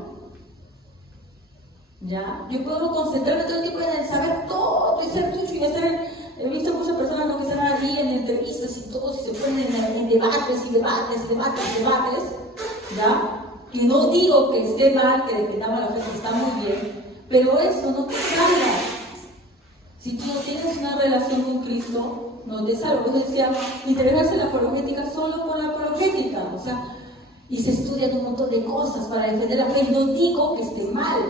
¿Ya? Yo puedo concentrarme todo el tiempo en el saber todo y ser tuyo y estar he visto muchas personas ¿no? que están ahí en entrevistas y todos y se ponen en debates, ¿ya? Que no digo que esté mal, que defendamos la fe, que está muy bien, pero eso no te salva. Si tú no tienes una relación con Cristo, no te salva. Yo decía, interesarse en la apologética solo con la apologética, o sea, y se estudian un montón de cosas para defender la fe. No digo que esté mal,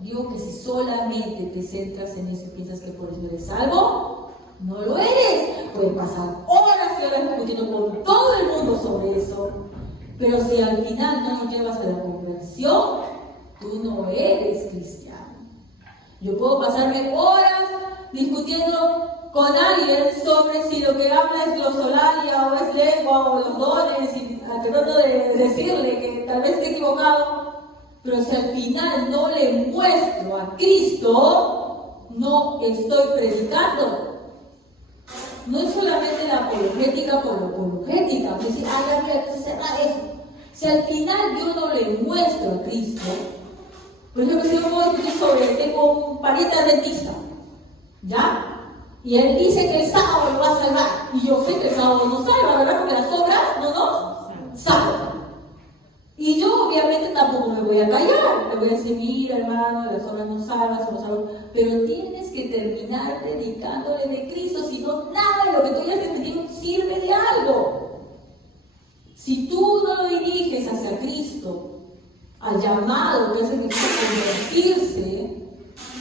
digo que si solamente te centras en eso y piensas que por eso eres salvo, no lo eres. Pueden pasar horas y horas discutiendo con todo el mundo sobre eso Pero si al final no nos llevas a la conversión, tú no eres cristiano. Yo puedo pasarme horas discutiendo con alguien sobre si lo que habla es glosolalia o es lengua o los dones, y tratando de decirle que tal vez esté equivocado, pero si al final no le muestro a Cristo, no estoy predicando. No es solamente la apologética por la apologética, es decir, cerrar eso. Si al final yo no le muestro a Cristo, por ejemplo, si yo puedo discutir sobre, tengo un pariente dentista, ¿ya? Y él dice que el sábado lo va a salvar, y yo sé que el sábado no salva, ¿verdad? Porque las obras no nos salvan. Y yo obviamente tampoco me voy a callar, le voy a decir, mira hermano, las obras no salvan, somos salvos, pero tienes que terminar predicándole de Cristo, si no, nada de lo que tú hayas defendido sirve de algo. Si tú no lo diriges hacia Cristo, al llamado que es el convertirse,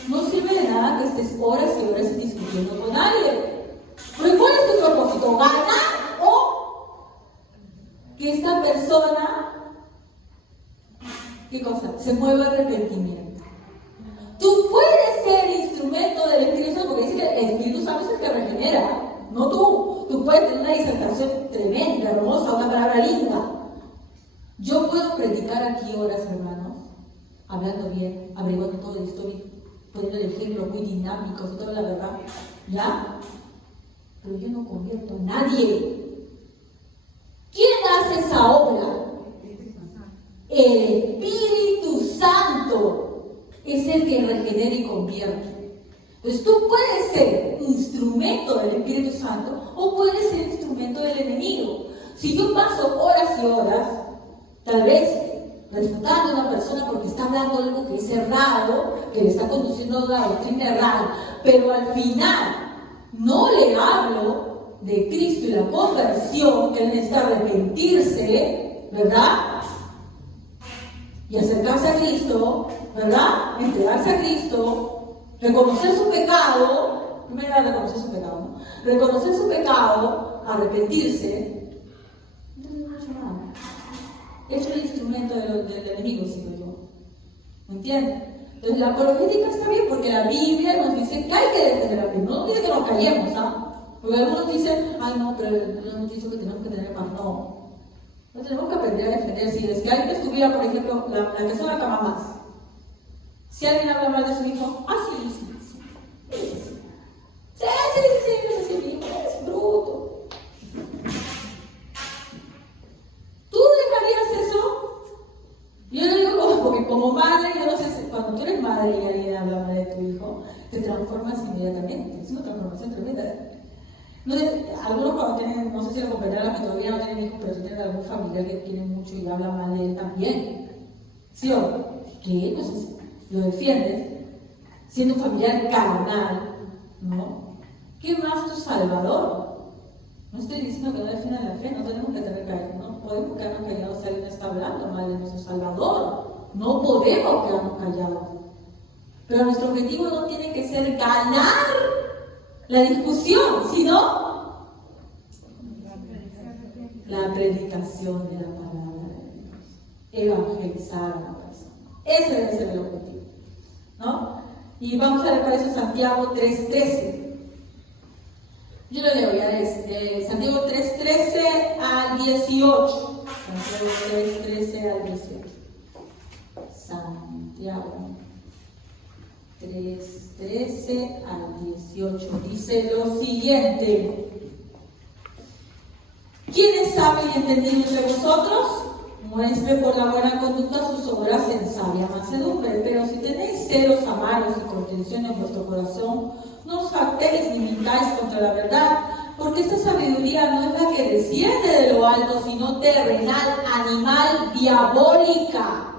no sirve de nada que estés horas y horas discutiendo con alguien. Pero ¿cuál es tu propósito? ¿Ganar o que esta persona, qué cosa, se mueva al arrepentimiento? Tú puedes ser instrumento del Espíritu Santo, porque dice que el Espíritu Santo es el que regenera, no tú. Tú puedes tener una disertación tremenda, hermosa, una palabra linda. Yo puedo predicar aquí horas, hermanos, hablando bien, averiguando todo esto, poniendo ejemplos muy dinámicos, toda la verdad, ¿ya? Pero yo no convierto a nadie. ¿Quién hace esa obra? El Espíritu Santo es el que regenera y convierte. Entonces tú puedes ser instrumento del Espíritu Santo o puedes ser instrumento del enemigo. Si yo paso horas y horas, tal vez refutando a una persona porque está hablando algo que es errado, que le está conduciendo a una doctrina errada, pero al final no le hablo de Cristo y la conversión, que él necesita arrepentirse, ¿verdad? Y acercarse a Cristo, ¿verdad? Entregarse a Cristo, reconocer su pecado, primero era reconocer su pecado, ¿no? Reconocer su pecado, arrepentirse, entonces no he hecho nada. He hecho el instrumento del enemigo, sigo yo. ¿Me entienden? Entonces la apologética está bien porque la Biblia nos dice que hay que defender la fe. No nos dice que nos callemos, ¿ah? Porque algunos dicen, ay no, pero Dios nos dice que tenemos que tener paz. No. No tenemos que aprender a defender. Si es que alguien estuviera, por ejemplo, la que son la cama más. Si alguien habla mal de su hijo, sí. Sí, mi hijo es bruto. ¿Tú dejarías eso? Yo lo digo porque como madre, yo no sé si cuando tú eres madre y alguien habla mal de tu hijo, te transformas inmediatamente. Es una transformación tremenda. No sé, algunos cuando tienen, no sé si lo comprenderán, que todavía no tienen hijos, pero si tienen algún familiar que quiere mucho y habla mal de él también. ¿Sí o no? ¿Qué? Pues lo defiendes, siendo un familiar carnal, ¿no? ¿Qué más tu Salvador? No estoy diciendo que no defiendan la fe, no tenemos que tener callados, no podemos quedarnos callados si alguien está hablando mal de nuestro Salvador. No podemos quedarnos callados. Pero nuestro objetivo no tiene que ser ganar la discusión, sino la predicación de la palabra de Dios. Evangelizar a la persona. Ese debe ser el objetivo, ¿no? Y vamos a ver para eso Santiago 3:13. Yo lo leo ya desde Santiago 3:13 al 18. Santiago 3:13 al 18. Santiago 3:13 al 18. Dice lo siguiente. ¿Quién es sabio y entendido entre vosotros? Muestre por la buena conducta sus obras en sabia mansedumbre. Pero si tenéis celos amargos y contención en vuestro corazón, no os jactéis ni mintáis contra la verdad, porque esta sabiduría no es la que desciende de lo alto, sino terrenal, animal, diabólica.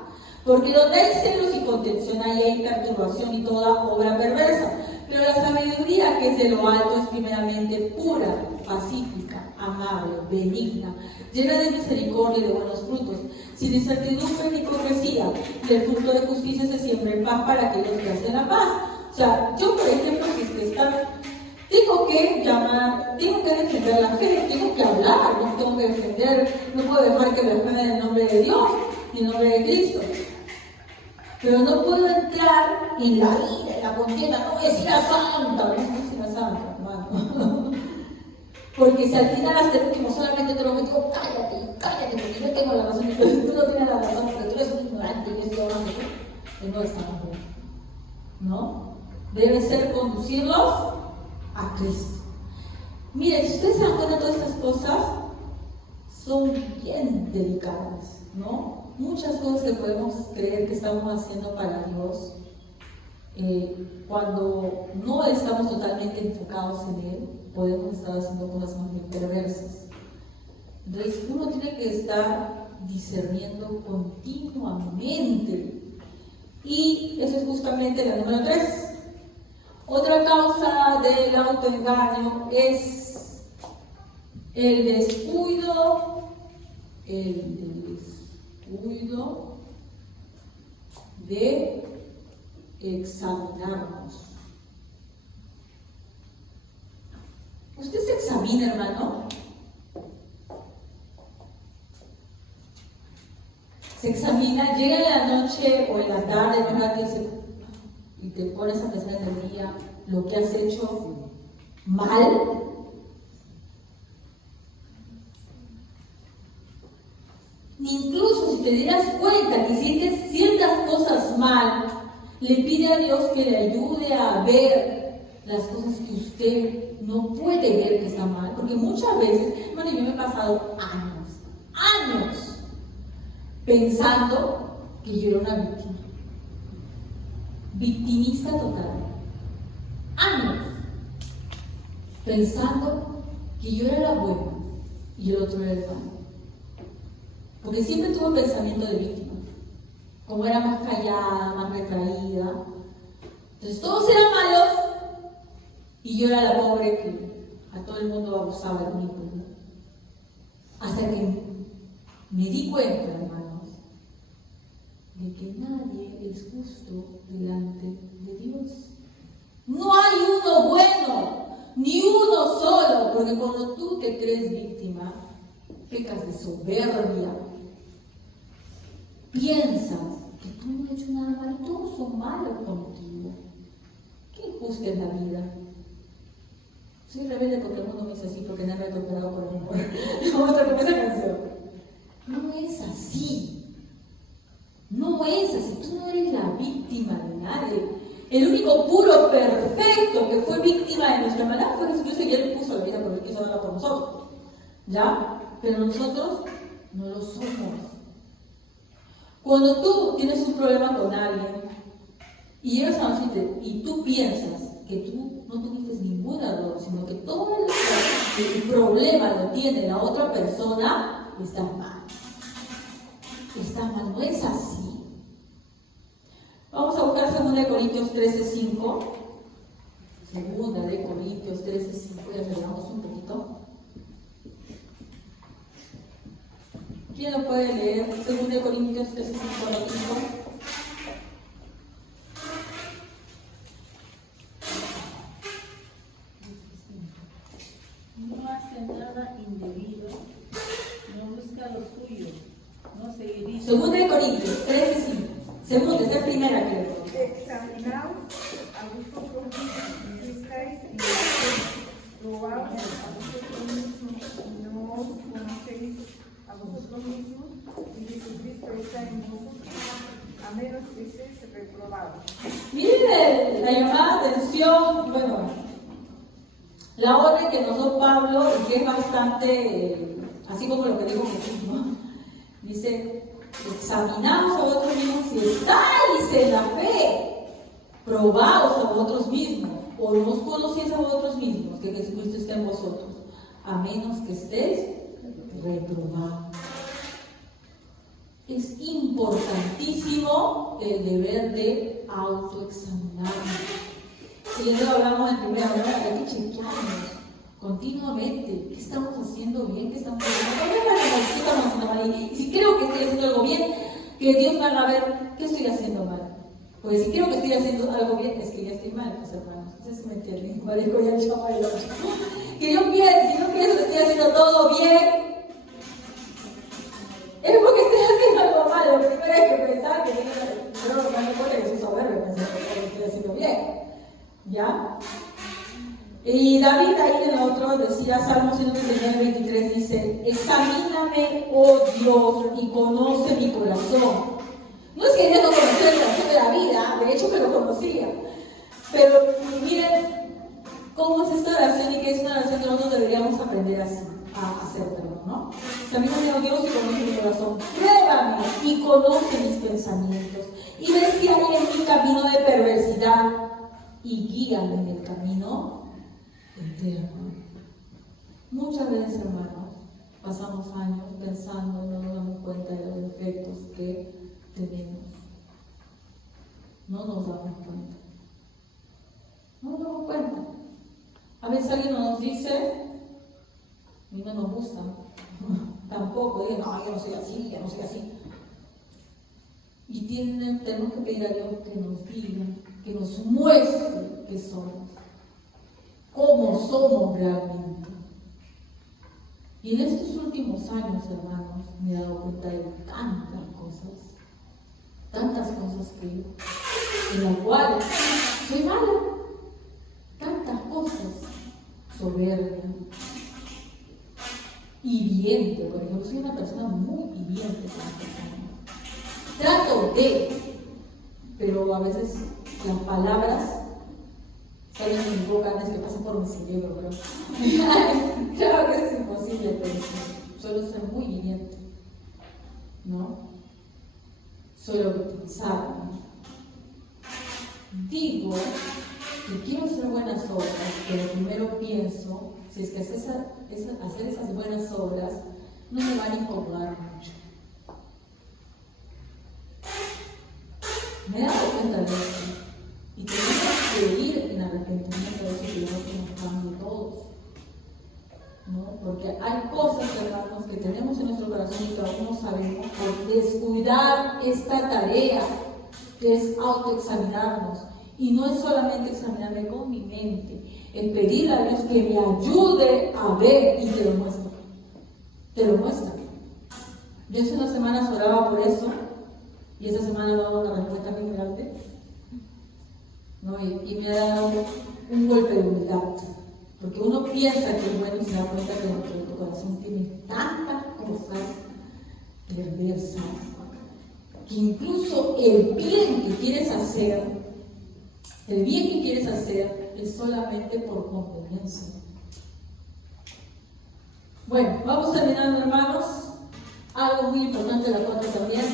Porque donde hay celos y contención, ahí hay perturbación y toda obra perversa. Pero la sabiduría que es de lo alto es primeramente pura, pacífica, amable, benigna, llena de misericordia y de buenos frutos, sin incertidumbre ni hipocresía, y el fruto de justicia se siembra en paz para aquellos que hacen la paz. O sea, yo por ejemplo, si es que están Tengo que llamar, tengo que defender la fe, tengo que hablar, no tengo que defender, no puedo dejar que me defendan en el nombre de Dios, en el nombre de Cristo. Pero no puedo entrar en la ira, en la contienda, no voy a decir a santa, no voy a decir a santa, hermano. Porque si al final hasta el último solamente te lo digo, cállate, porque yo tengo la razón, y tú no tienes la razón, porque tú eres un ignorante y yo estoy hablando tú, no estamos bien. ¿No? Debe ser conducirlos a Cristo. Miren, si ustedes se dan cuenta de todas estas cosas, son bien delicadas, ¿no? Muchas cosas que podemos creer que estamos haciendo para Dios, cuando no estamos totalmente enfocados en Él, podemos estar haciendo cosas más bien perversas. Entonces, uno tiene que estar discerniendo continuamente. Y eso es justamente la número 3. Otra causa del autoengaño es el descuido de examinarnos. ¿Usted se examina, hermano? Se examina, llega en la noche o en la tarde, ¿verdad? Y te pones a pensar en el día lo que has hecho mal. Incluso si te dieras cuenta que hiciste ciertas cosas mal, le pide a Dios que le ayude a ver las cosas que usted no puede ver que están mal. Porque muchas veces, bueno, yo me he pasado años, pensando que yo era una víctima. Victimista total. Años. Pensando que yo era la buena y el otro era el malo. Porque siempre tuve un pensamiento de víctima. Como era más callada, más retraída. Entonces todos eran malos y yo era la pobre que a todo el mundo abusaba de mí. Hasta que me di cuenta, hermanos, de que nadie es justo delante de Dios. No hay uno bueno, ni uno solo, porque cuando tú te crees víctima, pecas de soberbia. Piensas que tú no has hecho nada malo, todos son malos contigo. Qué injusta es la vida. Soy rebelde porque el mundo me dice así, porque no me he tocado por el amor. Vamos a con esa canción. No es así. No es así. Tú no eres la víctima de nadie. El único puro, perfecto que fue víctima de nuestra maldad fue Jesucristo, y Él puso la vida porque Él quiso darla por nosotros. ¿Ya? Pero nosotros no lo somos. Cuando tú tienes un problema con alguien y llegas a un sitio y tú piensas que tú no tuviste ningún error, sino que todo el problema lo tiene la otra persona, está mal. Está mal, no es así. Vamos a buscar 2 Corintios 13:5. 2 Corintios 13:5, y arreglamos un poquito. ¿Quién lo puede leer? 2 Corintios 13:5. No hace nada indebido, no busca lo suyo, no se irrita. 2 Corintios 13:5. Segunda, esta es primera, creo. Examinaos a vosotros mismos, si estáis en la fe, probaos a vosotros mismos, no os conocéis a vosotros mismos, y Jesucristo está en vosotros, a menos que seáis reprobados. Miren la llamada de atención, bueno, la orden que nos dio Pablo, y que es bastante, así como lo que dijo Jesús, ¿no? Dice, examinaos a vosotros mismos si estáis en la fe, probaos a vosotros mismos, o no os conocéis a vosotros mismos, que Jesucristo está en vosotros, a menos que estéis reprobados. Es importantísimo el deber de autoexaminarnos. Y luego hablamos en primera hora, hay que chequearnos continuamente. ¿Qué estamos haciendo bien? ¿Qué estamos haciendo mal? Y si creo que estoy haciendo algo bien, que Dios me haga ver qué estoy haciendo mal. Porque si creo que estoy haciendo algo bien, es que ya estoy mal, pues hermanos. sé si me entienden, parezco ya el chavo del otro. Que yo piense, si no pienso que estoy haciendo todo bien, es porque estoy haciendo algo malo. Primero hay que pensar que yo no me doy cuenta que soy soberbio, pensar que estoy haciendo bien. ¿Ya? Y David ahí en el otro decía, Salmo 139, 23, dice: examíname, oh Dios, y conoce mi corazón. No es que yo no conocía el corazón de la vida, de hecho que lo conocía. Pero miren cómo es esta oración y que es una oración que nosotros deberíamos aprender así, a hacerlo, ¿no? Examíname, oh Dios, y conoce mi corazón. Pruébame y conoce mis pensamientos. Y ve si hay en mi camino de perversidad y guíame en el camino eterno. Muchas veces, hermanos, pasamos años pensando y no nos damos cuenta de los defectos que tenemos. No nos damos cuenta. No nos damos cuenta. A veces alguien nos dice, a mí no nos gusta. Tampoco, digan, no, yo no soy así, yo no soy así. Y tenemos que pedir a Dios que nos diga, que nos muestre qué somos, cómo somos realmente. Y en estos últimos años, hermanos, me he dado cuenta de tantas cosas que, en las cuales soy mala, tantas cosas, soberbia, hiriente, porque yo soy una persona muy hiriente como persona. Trato de, pero a veces las palabras salen de mi boca antes que pasen por mi cerebro, pero claro que es imposible, pero suelo ser muy hiriente, ¿no? Suelo victimizarme. Digo que quiero hacer buenas obras, pero primero pienso, si es que hacer esas buenas obras no me van a incomodar mucho. Me he dado cuenta de eso y tenemos que ir en arrepentimiento de eso que Dios nos cambie todos, ¿no? Porque hay cosas, hermanos, que tenemos en nuestro corazón y que aún no sabemos por descuidar esta tarea que es autoexaminarnos. Y no es solamente examinarme con mi mente, es pedirle a Dios que me ayude a ver y te lo muestra. Te lo muestra. Yo hace unas semanas oraba por eso. Y esta semana me ha dado una respuesta muy grande, ¿no? Y me ha dado un golpe de humildad. Porque uno piensa que es bueno y se da cuenta que dentro de tu corazón tiene tantas cosas perversas, que incluso el bien que quieres hacer es solamente por conveniencia. Bueno, vamos terminando, hermanos. Algo muy importante de la cuarta también.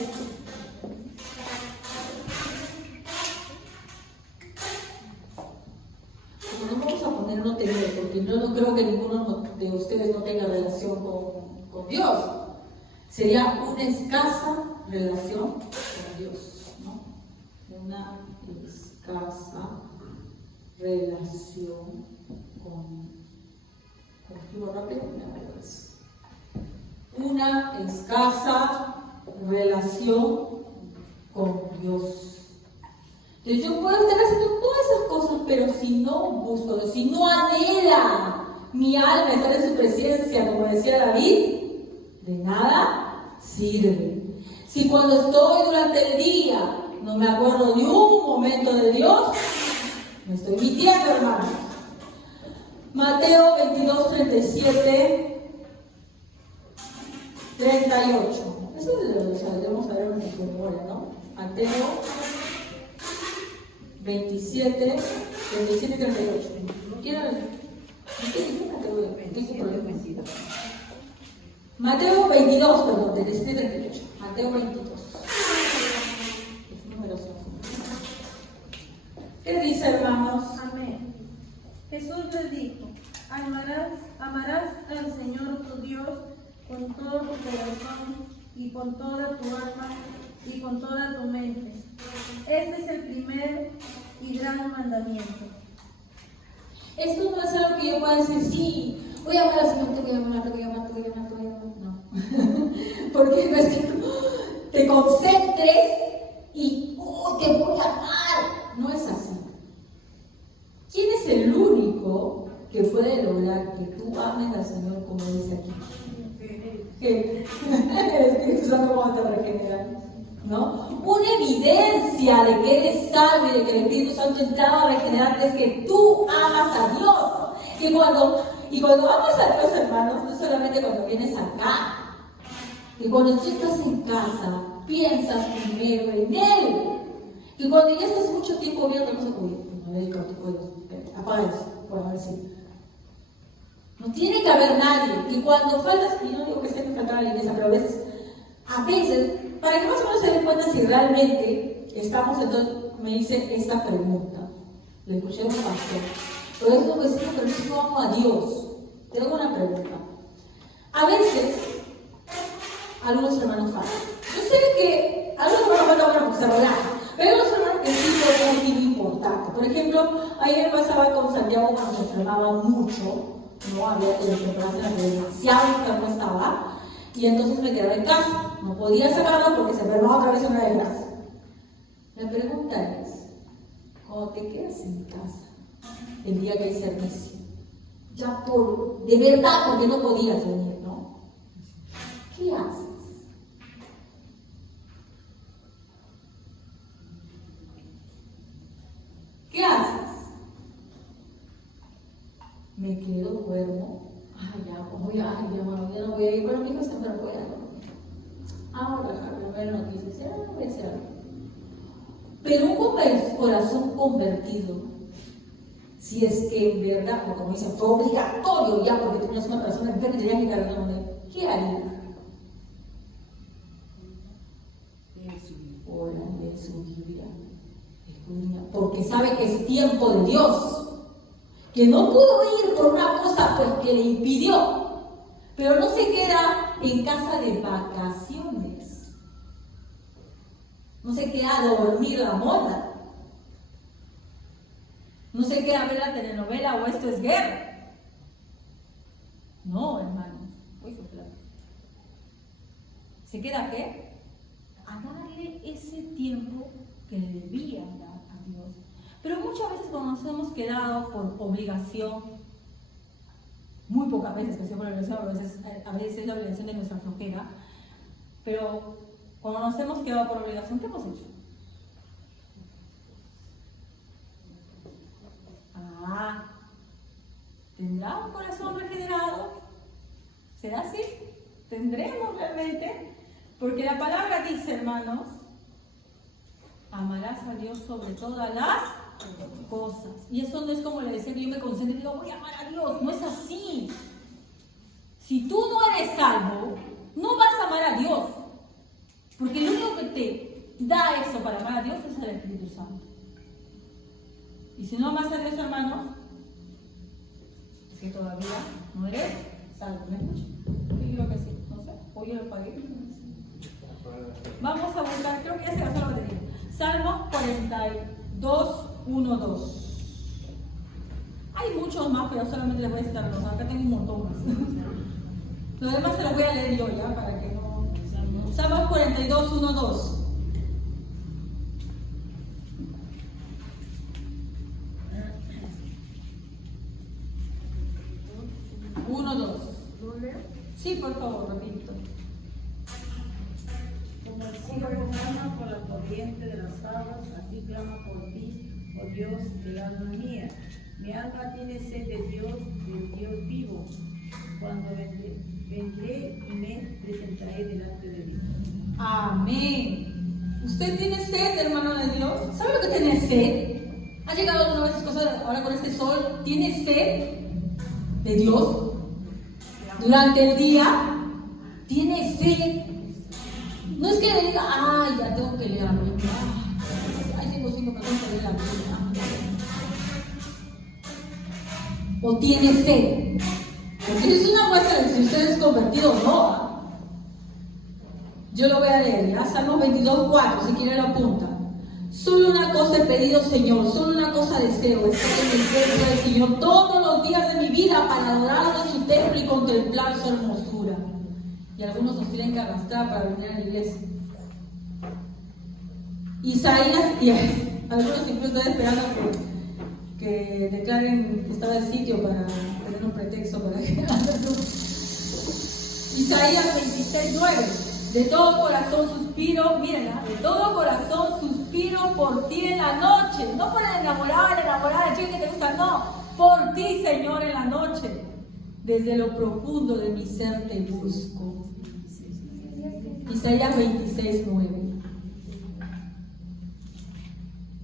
Nos vamos a poner no tener, porque yo no creo que ninguno de ustedes no tenga relación con Dios. Sería una escasa relación con Dios, ¿no? Una escasa relación una escasa relación con Dios. Entonces yo puedo estar haciendo todas esas cosas, pero si no busco, si no anhela mi alma estar en su presencia, como decía David, de nada sirve. Si cuando estoy durante el día no me acuerdo de un momento de Dios, me estoy mintiendo, hermanos. Mateo 22, 37, 38. Eso lo debemos saber en nuestra memoria, ¿no? Mateo 27, 37 y 38. ¿No quieren? Mateo 22, perdón, 37 y 38. Mateo 22. Los números son. ¿Qué dice, hermanos? Amén. Jesús les dijo: amarás al Señor tu Dios con todo tu corazón y con toda tu alma y con toda tu mente. Este es el primer y gran mandamiento. Esto no es algo que yo pueda decir, sí, voy a amar al Señor, te voy a amar. No. Porque no es que te concentres y te voy a amar. No es así. ¿Quién es lograr que tú ames al Señor como dice aquí? Que el Espíritu Santo cuando te regenera, ¿no? Una evidencia de que eres salvo y de que el Espíritu Santo ha entrado a regenerarte es que tú amas a Dios. Y cuando amas a Dios, hermanos, no solamente cuando vienes acá, y cuando tú estás en casa, piensas primero en Él. Y cuando ya estás mucho tiempo viendo, no se puede, apaga eso, por ver si. No tiene que haber nadie. Y cuando faltas, y no digo que esté faltando a la iglesia, pero a veces, para que más o menos se den cuenta si realmente estamos, entonces me hice esta pregunta. Le escuché a un pastor. Pero es como decir, pero si no amo a Dios. Te hago una pregunta. A veces, algunos hermanos faltan. Yo sé que algunos hermanos faltan ahora porque se relajan, pero hay otros hermanos que sí tienen un motivo importante. Por ejemplo, ayer pasaba con Santiago cuando se enfermaba mucho. No había que demasiado enfermo estaba, y entonces me quedaba en casa. No podía sacarlo porque se enfermaba otra vez en una desgracia. La pregunta es, cuando te quedas en casa, el día que hay servicio, ya de verdad, porque no podías venir, ¿no? ¿Qué haces? ¿Qué haces? Me quedo, duermo. Ya no voy a ir, pero mi hijo se enfermó ya. Ahora, ver noticias, voy a hacer algo. Pero un corazón convertido, si es que en verdad, o como dicen, fue obligatorio ya, porque tú eres una persona enferma y tenías que cargar con él, ¿qué haría? Órale en su Biblia, porque sabe que es tiempo de Dios. Que no pudo ir por una cosa pues que le impidió, pero no se queda en casa de vacaciones, no se queda a dormir la mona, no se queda a ver la telenovela o Esto es Guerra. No, hermanos, ¿se queda qué? A darle ese tiempo que le debía dar a Dios. Pero muchas veces cuando nos hemos quedado por obligación, muy pocas veces que sea por obligación, a veces es la obligación de nuestra flojera, pero cuando nos hemos quedado por obligación, ¿qué hemos hecho? ¿Tendrá un corazón regenerado? ¿Será así? ¿Tendremos realmente? Porque la palabra dice, hermanos, amarás a Dios sobre todas las cosas. Y eso no es como le decía que yo me concentro y digo, voy a amar a Dios. No es así. Si tú no eres salvo, no vas a amar a Dios. Porque lo único que te da eso para amar a Dios es el Espíritu Santo. Y si no amas a Dios, hermanos, es que todavía no eres salvo. ¿Me escuchan? Yo creo que sí. No sé. O yo lo pagué. Vamos a buscar, creo que ya se gastó la batería. Salmo 42, 1, 2. Hay muchos más, pero solamente les voy a citar dos. Acá tengo un montón más. Los demás se los voy a leer yo ya, para que no. Salmo 42, 1, 2. Sí, por favor, repito. Como el cielo clama por la corriente de las aguas, así clama por ti, oh Dios, el alma mía. Mi alma tiene sed de Dios vivo. Cuando vendré y me presentaré delante de Dios. Amén. ¿Usted tiene sed, hermano de Dios? ¿Sabe lo que tiene sed? ¿Ha llegado alguna vez cosas ahora con este sol? ¿Tiene sed de Dios? Durante el día, ¿tiene sed? No es que le diga, ay, ya tengo que leer la Biblia. Ay, tengo 5 minutos que leer la Biblia. ¿O tiene sed? Porque es una muestra de si usted es convertido o no. Yo lo voy a leer, ¿ya? Salmo 22, 4, si quiere lo apunta. Solo una cosa he pedido, Señor, solo una cosa deseo, estar en el templo del Señor todos los días de mi vida para adorarlo en su templo y contemplar su hermosura. Y algunos nos tienen que arrastrar para venir a la iglesia. Isaías, y algunos incluso están esperando que declaren estado de sitio para tener un pretexto para que Isaías 26:9. De todo corazón suspiro, mírenla, de todo corazón suspiro por ti en la noche. No por el enamorado, el chico que te gusta, no. Por ti, Señor, en la noche. Desde lo profundo de mi ser te busco. Isaías 26:9.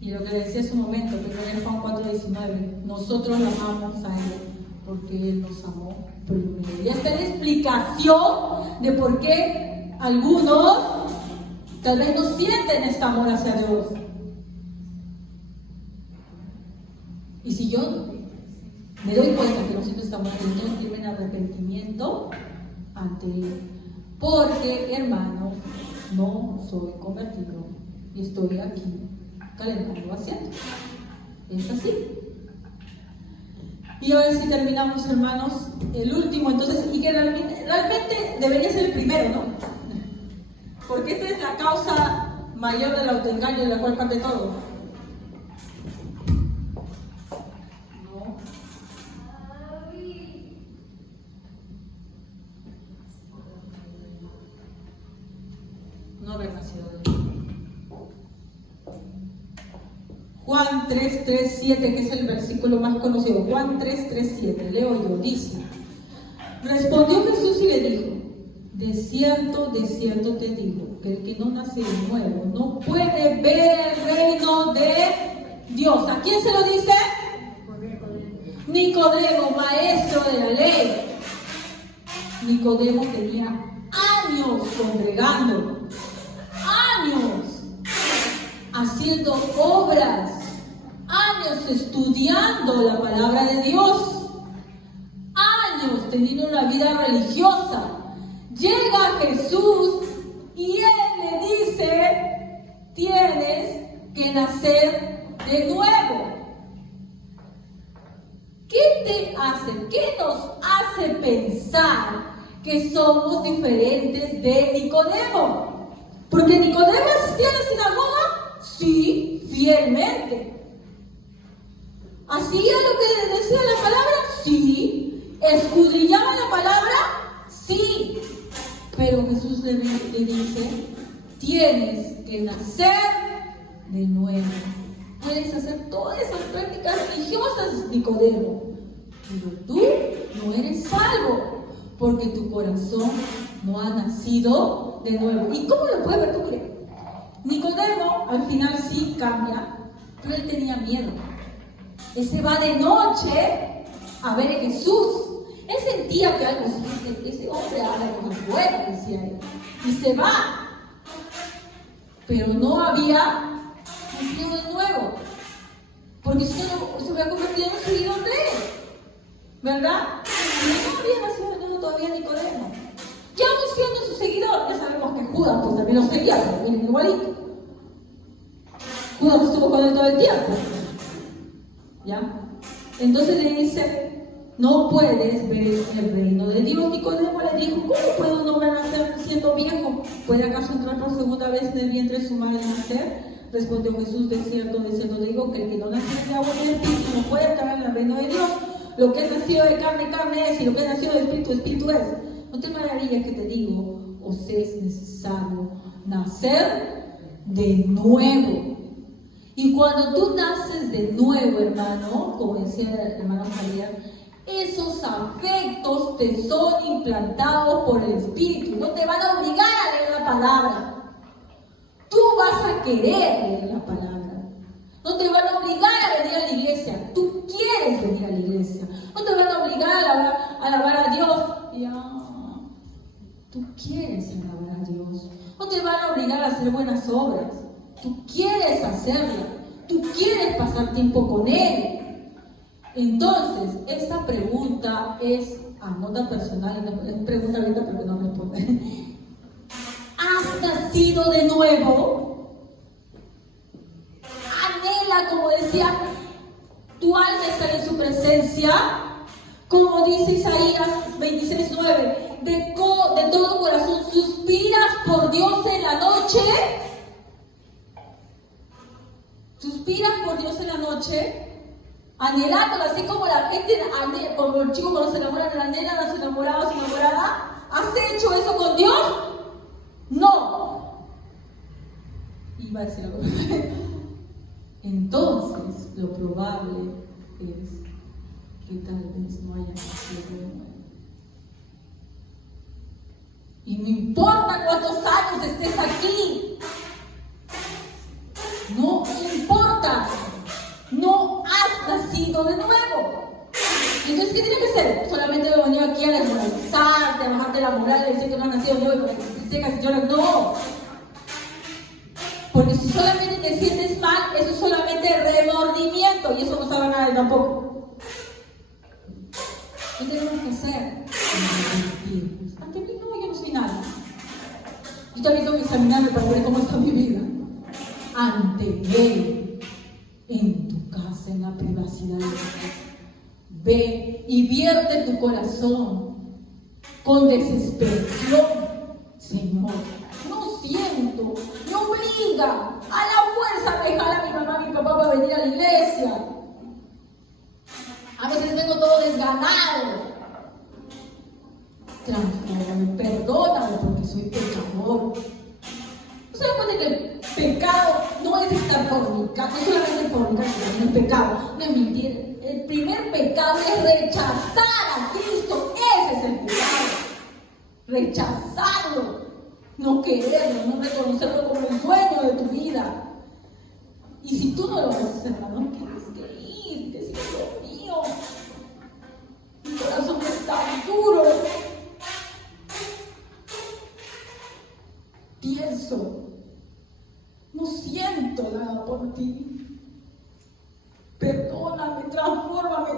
Y lo que decía hace un momento, que en Juan 4:19, nosotros lo amamos a Él porque Él nos amó primero. Y esta es la explicación de por qué algunos tal vez no sienten este amor hacia Dios. Y si yo me doy cuenta que no siento este amor, entonces quiero en arrepentimiento ante Él. Porque, hermano, no soy convertido y estoy aquí calentando asiento. Es así. Y ahora sí terminamos, hermanos, el último, entonces, y que realmente debería ser el primero, ¿no? Porque esta es la causa mayor del autoengaño de la cual parte todo. No haber nacido de Dios. Juan 3:3-7, que es el versículo más conocido. Juan 3:3-7, leo yo, dice: respondió Jesús y le dijo: de cierto te digo, que el que no nace de nuevo no puede ver el reino de Dios. ¿A quién se lo dice? Nicodemo, maestro de la ley. Nicodemo tenía años congregando, años haciendo obras, años estudiando la palabra de Dios, años teniendo una vida religiosa. Llega Jesús y Él le dice: tienes que nacer de nuevo. ¿Qué te hace? ¿Qué nos hace pensar que somos diferentes de Nicodemo? Porque Nicodemo asistía a la sinagoga, sí, fielmente. ¿Hacía lo que decía la palabra? Sí. ¿Escudriñaba la palabra? Sí. Pero Jesús le dice: tienes que nacer de nuevo. Puedes hacer todas esas prácticas religiosas, Nicodemo, pero tú no eres salvo, porque tu corazón no ha nacido de nuevo. ¿Y cómo lo puede ver tú crees? Nicodemo al final sí cambia, pero él tenía miedo. Él se va de noche a ver a Jesús. Él sentía que algo así, ese hombre habla cosas buenas, decía él, y se va. Pero no había nacido de nuevo, porque si no se hubiera convertido en un seguidor de él, ¿verdad? No había nacido de nuevo todavía Nicodemo. Ya aún siendo su seguidor, ya sabemos que Judas pues también lo seguía, pero miren igualito. Judas estuvo con él todo el tiempo, ¿ya? Entonces le dice: no puedes ver el reino de Dios. Nicodemo le dijo: ¿cómo puede un hombre nacer siendo viejo? ¿Puede acaso entrar por segunda vez en el vientre de su madre y nacer? Respondió Jesús: de cierto te digo, que el que no nace de agua y de espíritu no puede entrar en el reino de Dios. Lo que es nacido de carne, carne es, y lo que es nacido de espíritu, espíritu es. No te maravilles que te digo: os es necesario nacer de nuevo. Y cuando tú naces de nuevo, hermano, como decía el hermano Javier, esos afectos te son implantados por el Espíritu. No te van a obligar a leer la palabra. Tú vas a querer leer la palabra. No te van a obligar a venir a la iglesia. Tú quieres venir a la iglesia. No te van a obligar a alabar a Dios. Ya. Tú quieres alabar a Dios. No te van a obligar a hacer buenas obras. Tú quieres hacerlas. Tú quieres pasar tiempo con Él. Entonces, esta pregunta es a nota personal, es pregunta ahorita porque no responde. ¿Has nacido de nuevo? Anhela, como decía, tu alma está en su presencia, como dice Isaías 26:9, de todo corazón suspiras por Dios en la noche. ¿Suspiras por Dios en la noche? anhelándola, así como la gente anhela, como el chico cuando se enamora de la nena, de su enamorado, su enamorada. ¿Has hecho eso con Dios? No. Iba a decir algo. Entonces, lo probable es que tal vez no haya nacido de nuevo. Y no importa cuántos años estés aquí, no importa, no has nacido de nuevo. Entonces, ¿qué tiene que ser? Solamente me venía aquí a desmoralizarte, a bajarte la moral, a decir que no has nacido de nuevo, porque te secas y lloras. No. Porque si solamente te sientes mal, eso es solamente remordimiento y eso no sabe a nadie tampoco. ¿Qué tenemos que hacer? Arrepentirnos. Ante mí no, yo no soy nada. Yo también tengo que examinarme para ver cómo está mi vida. Ante Él, en tu casa, en la privacidad de tu casa. Ve y vierte tu corazón con desesperación. Señor, no siento, me obliga, a la fuerza me jala mi mamá, mi papá para venir a la iglesia. A veces vengo todo desganado. Transfórmame, perdóname porque soy pecador. ¿No se dan cuenta que el pecado no es estar fornicando, no solamente fornicar, sino el pecado, no es mentir? El primer pecado es rechazar a Cristo, ese es el pecado. Rechazarlo, no quererlo, no reconocerlo como el dueño de tu vida. Y si tú no lo haces, hermano, tienes que ir, decir, Dios mío, mi corazón está duro. Pienso, no siento nada por ti. Perdóname, transfórmame.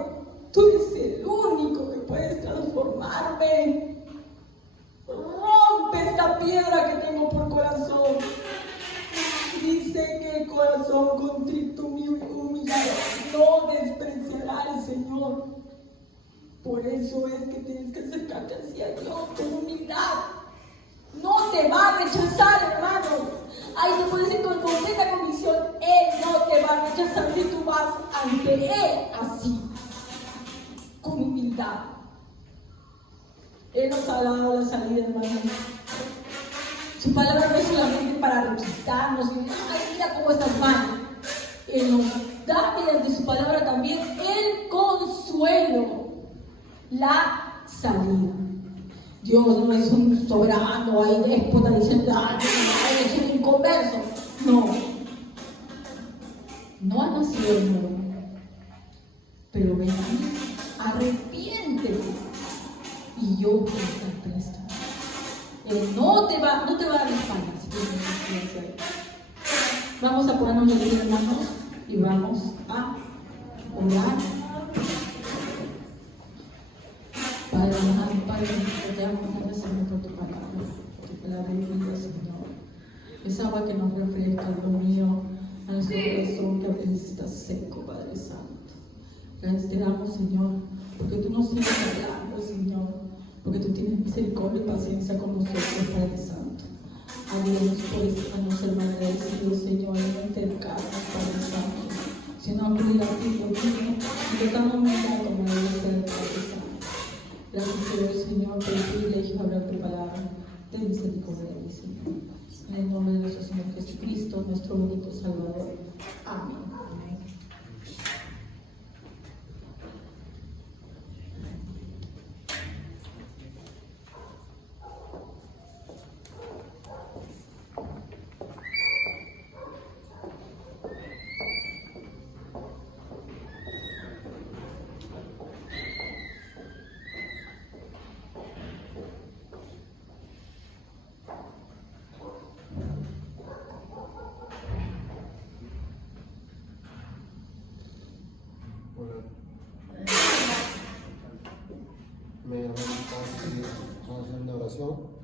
Tú eres el único que puedes transformarme. Rompe esta piedra que tengo por corazón. Dice que el corazón contrito y humillado no despreciará al Señor. Por eso es que tienes que acercarte hacia Dios con humildad. No te va a rechazar, hermano. Ahí te puedes decir con completa convicción, Él no te va a rechazar si tú vas ante Él así, con humildad. Él nos ha dado la salida, hermano. Su palabra no es solamente para requitarnos y ay, mira cómo estás mal. Él nos da mediante su palabra también el consuelo, la salida. Dios no es un soberano ahí déspota diciendo, eres un inconverso. No. No ha nacido de nuevo. Pero ven, arrepiéntete y yo voy a estar presto. Él no te va a dar la espalda si tienes que hacer. Vamos a ponernos de pie, hermanos, y vamos a orar. Padre amado, Padre nuestro, te damos gracias por tu palabra de vida, Señor. Es agua que nos refresca, Dios mío, a nuestro corazón que a veces está seco, Padre Santo. Gracias te damos, Señor, porque tú nos sigues hablando, Señor, porque tú tienes misericordia y paciencia con nosotros, Padre Santo. Ayúdanos por eso, a no ser malagradecidos, Señor, en no intercarnos, Padre Santo, sino acudir a ti, Dios mío, y de tal manera como debe ser, Padre Santo. Gracias, Señor, por el privilegio de hablar tu palabra. Ten misericordia de mí, Señor. En el nombre de nuestro Señor Jesucristo, nuestro único Salvador. Amén. Me vamos a hacer una oración.